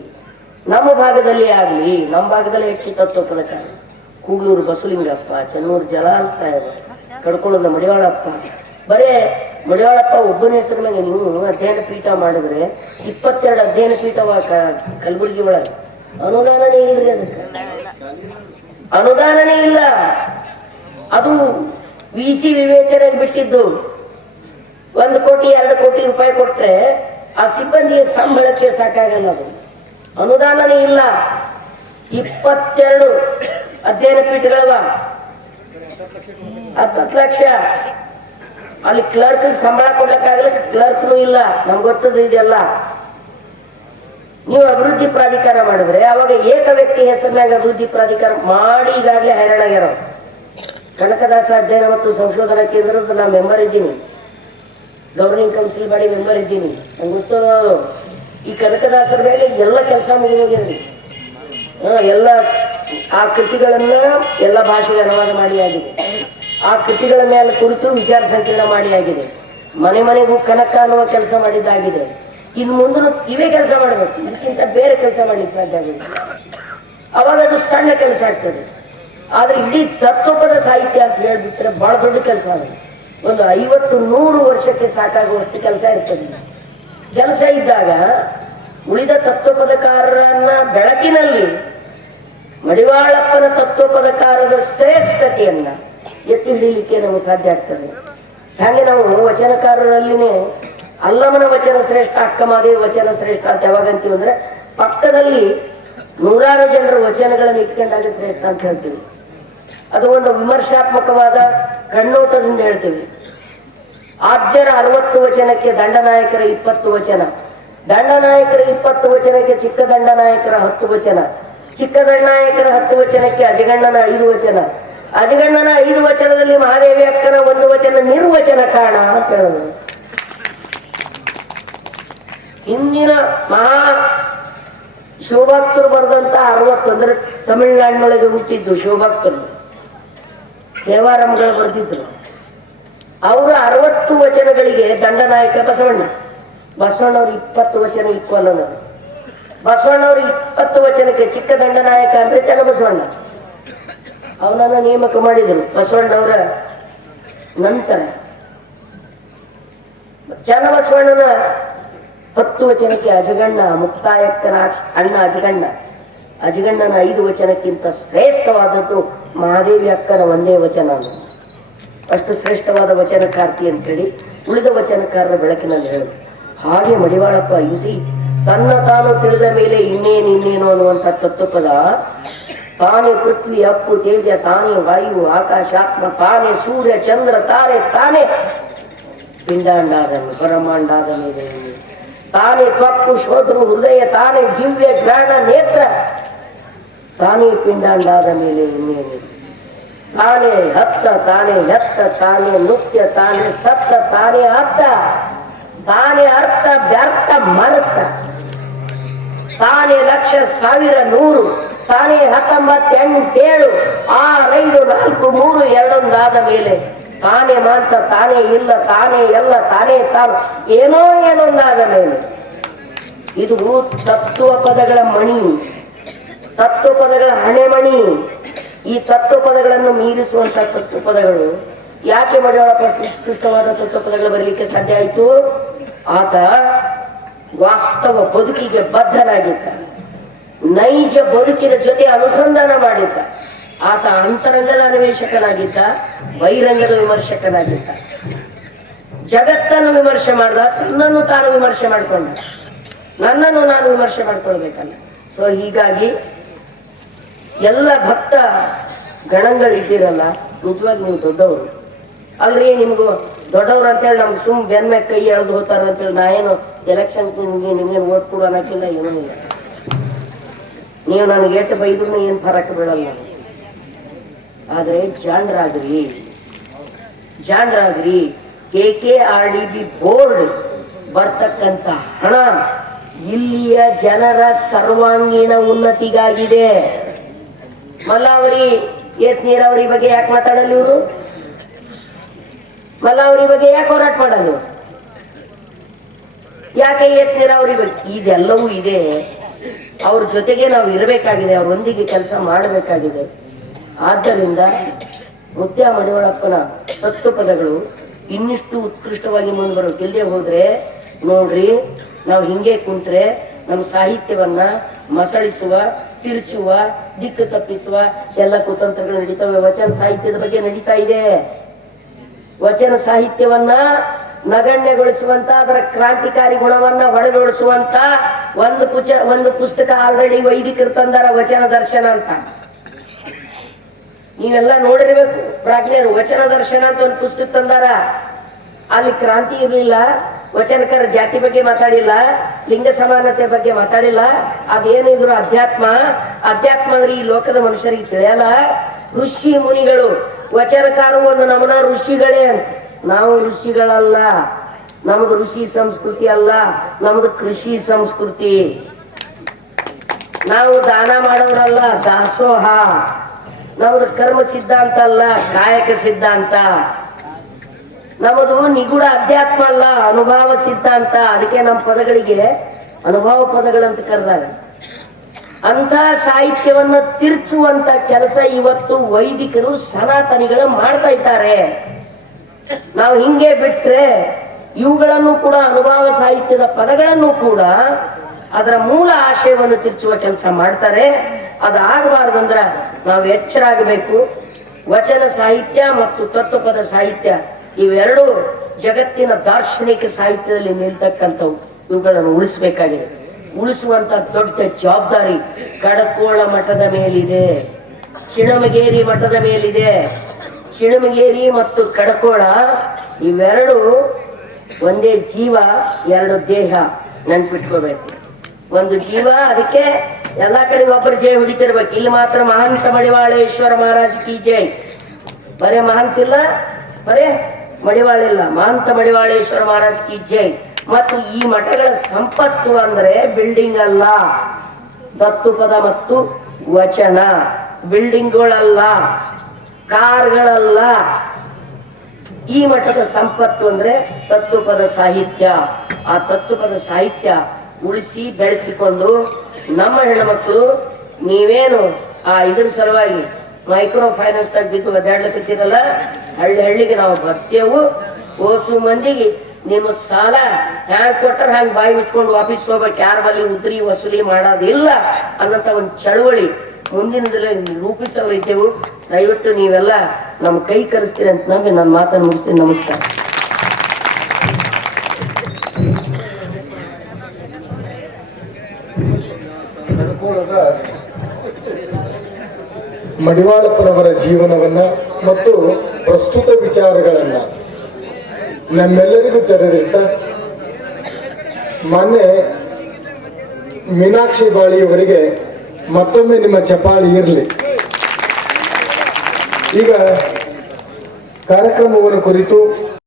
ನಮ್ಮ ಭಾಗದಲ್ಲಿ ಆಗ್ಲಿ ನಮ್ಮ ಭಾಗದಲ್ಲಿ ಹೆಚ್ಚು ತತ್ವಪದಕಾರ ಕೂಗ್ಲೂರು ಬಸವಲಿಂಗಪ್ಪ ಚೆನ್ನೂರು ಜಲಾಲ್ ಸಾಹೇಬ ಕಡ್ಕೊಳ್ಳೋದ ಮಡಿವಾಳಪ್ಪ ಬರೇ ಮಡಿವಾಳಪ್ಪ ಒಬ್ಬನ ಹೆಸರು ಮೇಲೆ ನೀವು ಅಧ್ಯಯನ ಪೀಠ ಮಾಡಿದ್ರೆ 22 ಅಧ್ಯಯನ ಪೀಠವ ಕಲಬುರಗಿ ಒಳಗೆ ಅನುದಾನನೇ ಇಲ್ರಿ ಅದಕ್ಕೆ ಅನುದಾನನೇ ಇಲ್ಲ ಅದು VC ವಿವೇಚನೆಗೆ ಬಿಟ್ಟಿದ್ದು 1 ಕೋಟಿ 2 ಕೋಟಿ ರೂಪಾಯಿ ಕೊಟ್ರೆ ಆ ಸಿಬ್ಬಂದಿಯ ಸಂಬಳಕ್ಕೆ ಸಾಕಾಗಲ್ಲ ಅದು ಅನುದಾನನೇ ಇಲ್ಲ 22 ಅಧ್ಯಯನ ಪೀಠಗಳವ 10 ಲಕ್ಷ ಅಲ್ಲಿ ಕ್ಲರ್ಕ್ ಸಂಬಳ ಕೊಡ್ಲಿಕ್ಕಾಗಲ್ಲ ಕ್ಲರ್ಕ್ನು ಇಲ್ಲ ನಮ್ಗೆ ಗೊತ್ತದ ಇದೆಲ್ಲ ನೀವು ಅಭಿವೃದ್ಧಿ ಪ್ರಾಧಿಕಾರ ಮಾಡಿದ್ರೆ ಅವಾಗ ಏಕ ವ್ಯಕ್ತಿ ಹೆಸರಿನಾಗ ಅಭಿವೃದ್ಧಿ ಪ್ರಾಧಿಕಾರ ಮಾಡಿ ಈಗಾಗಲೇ ಹೈರಾಣಾಗ್ಯಾರ ಕನಕದಾಸ ಅಧ್ಯಯನ ಮತ್ತು ಸಂಶೋಧನಾ ಕೇಂದ್ರದ ನಾ ಮೆಂಬರ್ ಇದ್ದೀನಿ ಗವರ್ನಿಂಗ್ ಕೌನ್ಸಿಲ್ ಬಾಡಿ ಮೆಂಬರ್ ಇದ್ದೀನಿ ನಂಗೆ ಗೊತ್ತದ ಈ ಕನಕದಾಸರ ಮೇಲೆ ಎಲ್ಲ ಕೆಲಸ ಮುಗಿದೋಗ್ಯದ್ರಿ ಎಲ್ಲ ಆ ಕೃತಿಗಳನ್ನ ಎಲ್ಲ ಭಾಷೆಗೆ ಅನುವಾದ ಮಾಡಿ ಆಗಿದೆ ಆ ಕೃತಿಗಳ ಮೇಲೆ ಕುರಿತು ವಿಚಾರ ಸಂಕಿರಣ ಮಾಡಿ ಆಗಿದೆ ಮನೆಗೂ ಕನಕ ಅನ್ನುವ ಕೆಲಸ ಮಾಡಿದ್ದಾಗಿದೆ ಇನ್ನು ಮುಂದೆ ಇವೇ ಕೆಲಸ ಮಾಡಬೇಕು ಇದಕ್ಕಿಂತ ಬೇರೆ ಕೆಲಸ ಮಾಡ್ಲಿಕ್ಕೆ ಸಾಧ್ಯ ಆಗುತ್ತೆ ಅವಾಗ ಅದು ಸಣ್ಣ ಕೆಲಸ ಆಗ್ತದೆ ಆದ್ರೆ ಇಡೀ ತತ್ವಪದ ಸಾಹಿತ್ಯ ಅಂತ ಹೇಳ್ಬಿಟ್ರೆ ಬಹಳ ದೊಡ್ಡ ಕೆಲಸ ಅದು. ಒಂದು 50-100 ವರ್ಷಕ್ಕೆ ಸಾಕಾಗುವಷ್ಟು ಕೆಲಸ ಇರ್ತದೆ. ಕೆಲಸ ಇದ್ದಾಗ ಉಳಿದ ತತ್ವಪದಕಾರರನ್ನ ಬೆಳಕಿನಲ್ಲಿ ಮಡಿವಾಳಪ್ಪನ ತತ್ವಪದಕಾರದ ಶ್ರೇಷ್ಠತೆಯನ್ನ ಎತ್ತಿ ಹಿಡಿಯಲಿಕ್ಕೆ ನಮಗೆ ಸಾಧ್ಯ ಆಗ್ತದೆ. ಹಾಗೆ ನಾವು ವಚನಕಾರರಲ್ಲಿನೇ ಅಲ್ಲಮನ ವಚನ ಶ್ರೇಷ್ಠ, ಅಕ್ಕಮಾದೇವಿ ವಚನ ಶ್ರೇಷ್ಠ ಅಂತ ಯಾವಾಗ ಅಂತೀವಿ ಅಂದ್ರೆ ಪಕ್ಕದಲ್ಲಿ 100 ಜನರ ವಚನಗಳನ್ನು ಇಟ್ಕೊಂಡಾಗ ಶ್ರೇಷ್ಠ ಅಂತ ಹೇಳ್ತೀವಿ. ಅದು ಒಂದು ವಿಮರ್ಶಾತ್ಮಕವಾದ ಕಣ್ಣೋಟದಿಂದ ಹೇಳ್ತೀವಿ. ಆದ್ಯರ 60 ವಚನಕ್ಕೆ ದಂಡನಾಯಕರ 20 ವಚನ, ದಂಡನಾಯಕರ 20 ವಚನಕ್ಕೆ ಚಿಕ್ಕ ದಂಡನಾಯಕರ 10 ವಚನ, ಚಿಕ್ಕ ದಂಡನಾಯಕರ 10 ವಚನಕ್ಕೆ ಅಜಗಣ್ಣನ 5 ವಚನ, ಅಜಗಣ್ಣನ 5 ವಚನದಲ್ಲಿ ಮಹಾದೇವಿ ಅಕ್ಕನ 1 ವಚನ ನಿರ್ವಚನ ಕಾರಣ ಅಂತ ಹೇಳೋದು. ಹಿಂದಿನ ಮಹಾ ಶಿವಭಕ್ತರು ಬರೆದಂತ 60 ಅಂದ್ರೆ ತಮಿಳುನಾಡಿನೊಳಗೆ ಹುಟ್ಟಿದ್ದು ಶಿವಭಕ್ತರು ದೇವಾರಮ್ಮಗಳು ಬರೆದಿದ್ರು. ಅವರು 60 ವಚನಗಳಿಗೆ ದಂಡನಾಯಕ ಬಸವಣ್ಣವ್ರು 20 ವಚನ ಇಕ್ವಲ್ ಅನ್ನೋದು. ಬಸವಣ್ಣವ್ರು 20 ವಚನಕ್ಕೆ ಚಿಕ್ಕ ದಂಡನಾಯಕ ಅಂದ್ರೆ ಚನ್ನಬಸವಣ್ಣ, ಅವನನ್ನ ನೇಮಕ ಮಾಡಿದ್ರು. ಬಸವಣ್ಣವರ ನಂತರ ಚನ್ನಬಸವಣ್ಣನ 10 ವಚನಕ್ಕೆ ಅಜಗಣ್ಣ, ಮುಕ್ತಾಯಕ್ಕನ ಅಣ್ಣ ಅಜಗಣ್ಣನ 5 ವಚನಕ್ಕಿಂತ ಶ್ರೇಷ್ಠವಾದದ್ದು ಮಹಾದೇವಿ ಅಕ್ಕನ 1 ವಚನ. ಅಷ್ಟು ಶ್ರೇಷ್ಠವಾದ ವಚನಕಾರ್ತಿ ಅಂತೇಳಿ ಉಳಿದ ವಚನಕಾರರ ಬೆಳಕಿನಲ್ಲಿ ಹೇಳುದು. ಹಾಗೆ ಮಡಿವಾಳಪ್ಪ ಯುಸಿ ತನ್ನ ತಾನು ತಿಳಿದ ಮೇಲೆ ಇನ್ನೇನು ಅನ್ನುವಂಥ ತತ್ವಪದ, ತಾನೇ ಪೃಥ್ವಿ ಅಪ್ಪು ತೇಜ, ತಾನೇ ವಾಯು ಆಕಾಶಾತ್ಮ, ತಾನೇ ಸೂರ್ಯ ಚಂದ್ರ ತಾರೆ, ತಾನೇ ಪಿಂಡಾಂಡಾದನು ಬ್ರಹ್ಮಾಂಡಾದ ಮೇಲೆ, ತಾನೇ ತ್ವಕ್ಕು ಶೋಧೃ ಹೃದಯ, ತಾನೇ ಜೀವ್ಯ ಗ್ರಾಣ ನೇತ್ರ, ತಾನೇ ಪಿಂಡಾಂಡಾದ ಮೇಲೆ ಇನ್ನೇನು, ತಾನೇ ಹತ್ತ, ತಾನೇ ಹೆತ್ತ, ತಾನೇ ನೃತ್ಯ, ತಾನೇ ಸತ್ತ, ತಾನೇ ಅತ್ತ, ತಾನೇ ಅರ್ಥ ವ್ಯರ್ಥ ಮರ್ಥ, ತಾನೇ ಲಕ್ಷ ಸಾವಿರ ನೂರು, ತಾನೇ 19 8 7 6 5 4 3 2 ಮೇಲೆ ತಾನೇ ಮಾಂತ, ತಾನೇ ಇಲ್ಲ, ತಾನೇ ಎಲ್ಲ, ತಾನೇ ತಾನು ಏನೋ ಏನೊಂದಾದ ಮೇಲೆ. ಇದು ತತ್ವ ಪದಗಳ ಮಣಿ, ತತ್ವ ಪದಗಳ ಹಣೆಮಣಿ. ಈ ತತ್ವ ಪದಗಳನ್ನು ಮೀರಿಸುವಂತ ತತ್ವ ಪದಗಳು ಯಾಕೆ ಮಡಿವಾಳಪ್ಪ ಉತ್ಕೃಷ್ಟವಾದ ತತ್ವ ಪದಗಳು ಬರಲಿಕ್ಕೆ ಸಾಧ್ಯ ಆಯಿತು? ಆತ ವಾಸ್ತವ ಬದುಕಿಗೆ ಬದ್ಧನಾಗಿದ್ದ, ನೈಜ ಬದುಕಿನ ಜೊತೆ ಅನುಸಂಧಾನ ಮಾಡಿದ್ದ. ಆತ ಅಂತರಂಗದ ಅನ್ವೇಷಕನಾಗಿದ್ದ, ಬಹಿರಂಗದ ವಿಮರ್ಶಕನಾಗಿದ್ದ. ಜಗತ್ತನ್ನು ವಿಮರ್ಶೆ ಮಾಡ್ದ, ತನ್ನನ್ನು ತಾನು ವಿಮರ್ಶೆ ಮಾಡಿಕೊಂಡ, ನನ್ನನ್ನು ನಾನು ವಿಮರ್ಶೆ ಮಾಡ್ಕೊಳ್ಬೇಕಲ್ಲ. ಸೊ ಹೀಗಾಗಿ ಎಲ್ಲ ಭಕ್ತ ಗಣಗಳಿದ್ದೀರಲ್ಲ, ನಿಜವಾಗಿ ನೀವು ದೊಡ್ಡವರು ಅಲ್ರಿ. ನಿಮ್ಗೂ ದೊಡ್ಡವ್ರು ಅಂತೇಳಿ ನಮ್ಗೆ ಸುಮ್ ಬೆನ್ಮೆ ಕೈ ಎಳೆದು ಹೋಗ್ತಾರ ಅಂತೇಳಿ ನಾ ಏನು ಎಲೆಕ್ಷನ್ ನಿಮ್ಗೇನು ಓಟ್ ಕೊಡು ಅನ್ನೋಕ್ಕಿಲ್ಲ, ಏನೂ ಇಲ್ಲ. ನೀವು ನನಗೆ ಏಟು ಬೈದ್ರು ಏನು ಫರಕ್ ಬೀಳಲ್ಲ. ಆದ್ರೆ ಜಾಂಡ್ರಾಗ್ರಿ KKRDB ಬೋರ್ಡ್ ಬರ್ತಕ್ಕಂಥ ಹಣ ಇಲ್ಲಿಯ ಜನರ ಸರ್ವಾಂಗೀಣ ಉನ್ನತಿಗಾಗಿದೆ. ಮಲ್ಲಾವರಿ ಏತ್ ನೀರಾವರಿ ಬಗ್ಗೆ ಯಾಕೆ ಮಾತಾಡಲ್ಲ ಇವರು? ಮಲ್ಲಾವರಿ ಬಗ್ಗೆ ಯಾಕೆ ಹೋರಾಟ ಮಾಡಲ್ಲ? ಯಾಕೆ ಏತ್ ನೀರಾವರಿ ಬಗ್ಗೆ? ಇದೆಲ್ಲವೂ ಇದೆ. ಅವ್ರ ಜೊತೆಗೆ ನಾವು ಇರಬೇಕಾಗಿದೆ, ಅವ್ರೊಂದಿಗೆ ಕೆಲಸ ಮಾಡಬೇಕಾಗಿದೆ. ಆದ್ದರಿಂದ ಮುತ್ಯ ಮಡಿವಾಳಪ್ಪನ ತತ್ವಪದಗಳು ಇನ್ನಿಷ್ಟು ಉತ್ಕೃಷ್ಟವಾಗಿ ಮುಂದೆ ಬರೋಕೆ ಇಲ್ಲದೆ ಹೋದ್ರೆ ನೋಡ್ರಿ, ನಾವು ಹಿಂಗೆ ಕುಂತ್ರೆ ನಮ್ಮ ಸಾಹಿತ್ಯವನ್ನ ಮಸಳಿಸುವ, ತಿರುಚುವ, ದಿಕ್ಕು ತಪ್ಪಿಸುವ ಎಲ್ಲ ಕುತಂತ್ರಗಳು ನಡೀತವೆ. ವಚನ ಸಾಹಿತ್ಯದ ಬಗ್ಗೆ ನಡೀತಾ ಇದೆ. ವಚನ ಸಾಹಿತ್ಯವನ್ನ ನಗಣ್ಯಗೊಳಿಸುವಂತ, ಅದರ ಕ್ರಾಂತಿಕಾರಿ ಗುಣವನ್ನ ಹೊಡೆದೋಡಿಸುವಂತ ಒಂದು ಪುಸ್ತಕ ಆಲ್ರೆಡಿ ವೈದಿಕರು ತಂದಾರ, ವಚನ ದರ್ಶನ ಅಂತ. ನೀವೆಲ್ಲ ನೋಡಿರ್ಬೇಕು. ಪ್ರಾಜ್ಞರು ವಚನ ದರ್ಶನ ಅಂತ ಒಂದು ಪುಸ್ತಕ ತಂದಾರ. ಅಲ್ಲಿ ಕ್ರಾಂತಿ ಇರ್ಲಿಲ್ಲ, ವಚನಕರ ಜಾತಿ ಬಗ್ಗೆ ಮಾತಾಡಿಲ್ಲ, ಲಿಂಗ ಸಮಾನತೆ ಬಗ್ಗೆ ಮಾತಾಡಿಲ್ಲ. ಅದೇನಿದ್ರು ಅಧ್ಯಾತ್ಮ ಅಂದ್ರೆ ಈ ಲೋಕದ ಮನುಷ್ಯರಿಗೆ ತಿಳಿಯಲ್ಲ. ಋಷಿ ಮುನಿಗಳು, ವಚನಕಾರು ಒಂದು ನಮನ ಋಷಿಗಳೇ ಅಂತ. ನಾವು ಋಷಿಗಳಲ್ಲ, ನಮ್ದು ಋಷಿ ಸಂಸ್ಕೃತಿ ಅಲ್ಲ, ನಮ್ದು ಕೃಷಿ ಸಂಸ್ಕೃತಿ. ನಾವು ದಾನ ಮಾಡೋರಲ್ಲ, ದಾಸೋಹ. ನಮ್ದು ಕರ್ಮ ಸಿದ್ಧಾಂತ ಅಲ್ಲ, ಕಾಯಕ ಸಿದ್ಧಾಂತ. ನಮ್ಮದು ನಿಗೂಢ ಅಧ್ಯಾತ್ಮ ಅಲ್ಲ, ಅನುಭವ ಸಿದ್ಧಾಂತ. ಅದಕ್ಕೆ ನಮ್ಮ ಪದಗಳಿಗೆ ಅನುಭವ ಪದಗಳಂತ ಕರೆದಾಗ. ಅಂತ ಸಾಹಿತ್ಯವನ್ನ ತಿರ್ಚುವಂತ ಕೆಲಸ ಇವತ್ತು ವೈದಿಕರು ಸನಾತನಿಗಳು ಮಾಡ್ತಾ ಇದ್ದಾರೆ. ನಾವು ಹಿಂಗೆ ಬಿಟ್ರೆ ಇವುಗಳನ್ನು ಕೂಡ ಅನುಭವ ಸಾಹಿತ್ಯದ ಪದಗಳನ್ನು ಕೂಡ ಅದರ ಮೂಲ ಆಶಯವನ್ನು ತಿರ್ಚುವ ಕೆಲಸ ಮಾಡ್ತಾರೆ. ಅದಾಗಬಾರ್ದಂದ್ರ ನಾವು ಎಚ್ಚರಾಗಬೇಕು. ವಚನ ಸಾಹಿತ್ಯ ಮತ್ತು ತತ್ವಪದ ಸಾಹಿತ್ಯ ಇವೆರಡು ಜಗತ್ತಿನ ದಾರ್ಶನಿಕ ಸಾಹಿತ್ಯದಲ್ಲಿ ನಿಲ್ತಕ್ಕಂಥವು. ಇವುಗಳನ್ನು ಉಳಿಸಬೇಕಾಗಿದೆ. ಉಳಿಸುವಂತ ದೊಡ್ಡ ಜವಾಬ್ದಾರಿ ಕಡಕೋಳ ಮಠದ ಮೇಲಿದೆ, ಚಿಣಮಗೇರಿ ಮಠದ ಮೇಲಿದೆ. ಚಿಣಮಗೇರಿ ಮತ್ತು ಕಡಕೋಳ ಇವೆರಡು ಒಂದೇ ಜೀವ, ಎರಡು ದೇಹ. ನೆನ್ಪಿಟ್ಕೋಬೇಕು. ಒಂದು ಜೀವ, ಅದಕ್ಕೆ ಎಲ್ಲಾ ಕಡೆ ಒಬ್ಬರು ಜೈ ಹೊಡಿತಿರ್ಬೇಕು. ಇಲ್ಲಿ ಮಾತ್ರ ಮಹಂತ ಮಡಿವಾಳೇಶ್ವರ ಮಹಾರಾಜ್ ಕಿ ಜೈ. ಬರೇ ಮಹಂತಿಲ್ಲ, ಬರೇ ಮಡಿವಾಳಿಲ್ಲ, ಮಹಂತ ಮಡಿವಾಳೇಶ್ವರ ಮಹಾರಾಜ್ ಕಿ ಜೈ. ಮತ್ತು ಈ ಮಠಗಳ ಸಂಪತ್ತು ಅಂದ್ರೆ ಬಿಲ್ಡಿಂಗ್ ಅಲ್ಲ, ತತ್ವಪದ ಮತ್ತು ವಚನ. ಬಿಲ್ಡಿಂಗ್ಗಳಲ್ಲ, ಕಾರ್ಗಳಲ್ಲ. ಈ ಮಠದ ಸಂಪತ್ತು ಅಂದ್ರೆ ತತ್ವಪದ ಸಾಹಿತ್ಯ. ಆ ತತ್ವಪದ ಸಾಹಿತ್ಯ ಉಳಿಸಿ ಬೆಳೆಸಿಕೊಂಡು ನಮ್ಮ ಹೆಣ್ಮಕ್ಳು, ನೀವೇನು ಇದ್ರ ಸಲುವಾಗಿ ಮೈಕ್ರೋ ಫೈನಾನ್ಸ್ ಬಿದ್ದು ಒದ್ದಾಡ್ಲಕತ್ತಿರಲ್ಲ, ಹಳ್ಳಿಗೆ ನಾವು ಬರ್ತೇವು. ಓಸು ಮಂದಿಗೆ ನಿಮ್ಮ ಸಾಲ ಹ್ಯಾಂಗ್ ಕೊಟ್ಟಾರ ಹ್ಯಾಂಗ್ ಬಾಯಿ ಮುಚ್ಕೊಂಡು ವಾಪಸ್ ಹೋಗ್ಬೇಕು, ಯಾರ ಬಲ್ಲಿ ಉದ್ರಿ ವಸೂಲಿ ಮಾಡೋದಿಲ್ಲ ಅನ್ನಂತ ಒಂದು ಚಳವಳಿ ಮುಂದಿನದಲ್ಲೇ ರೂಪಿಸೋರಿದ್ದೆವು. ದಯವಿಟ್ಟು ನೀವೆಲ್ಲ ನಮ್ಮ ಕೈ ಕಲಿಸ್ತೀರಿ ಅಂತ ನಂಬಿ ನನ್ನ ಮಾತನ್ನು ಮುಗಿಸ್ತೀನಿ. ನಮಸ್ಕಾರ. ಮಡಿವಾಳಪ್ಪನವರ ಜೀವನವನ್ನ ಮತ್ತು ಪ್ರಸ್ತುತ ವಿಚಾರಗಳನ್ನ ನಮ್ಮೆಲ್ಲರಿಗೂ ತೆರೆದಿಟ್ಟ ಮೊನ್ನೆ ಮೀನಾಕ್ಷಿ ಬಾಳಿಯವರಿಗೆ ಮತ್ತೊಮ್ಮೆ ನಿಮ್ಮ ಚಪಾಳಿ ಇರಲಿ. ಈಗ ಕಾರ್ಯಕ್ರಮವನ್ನು ಕುರಿತು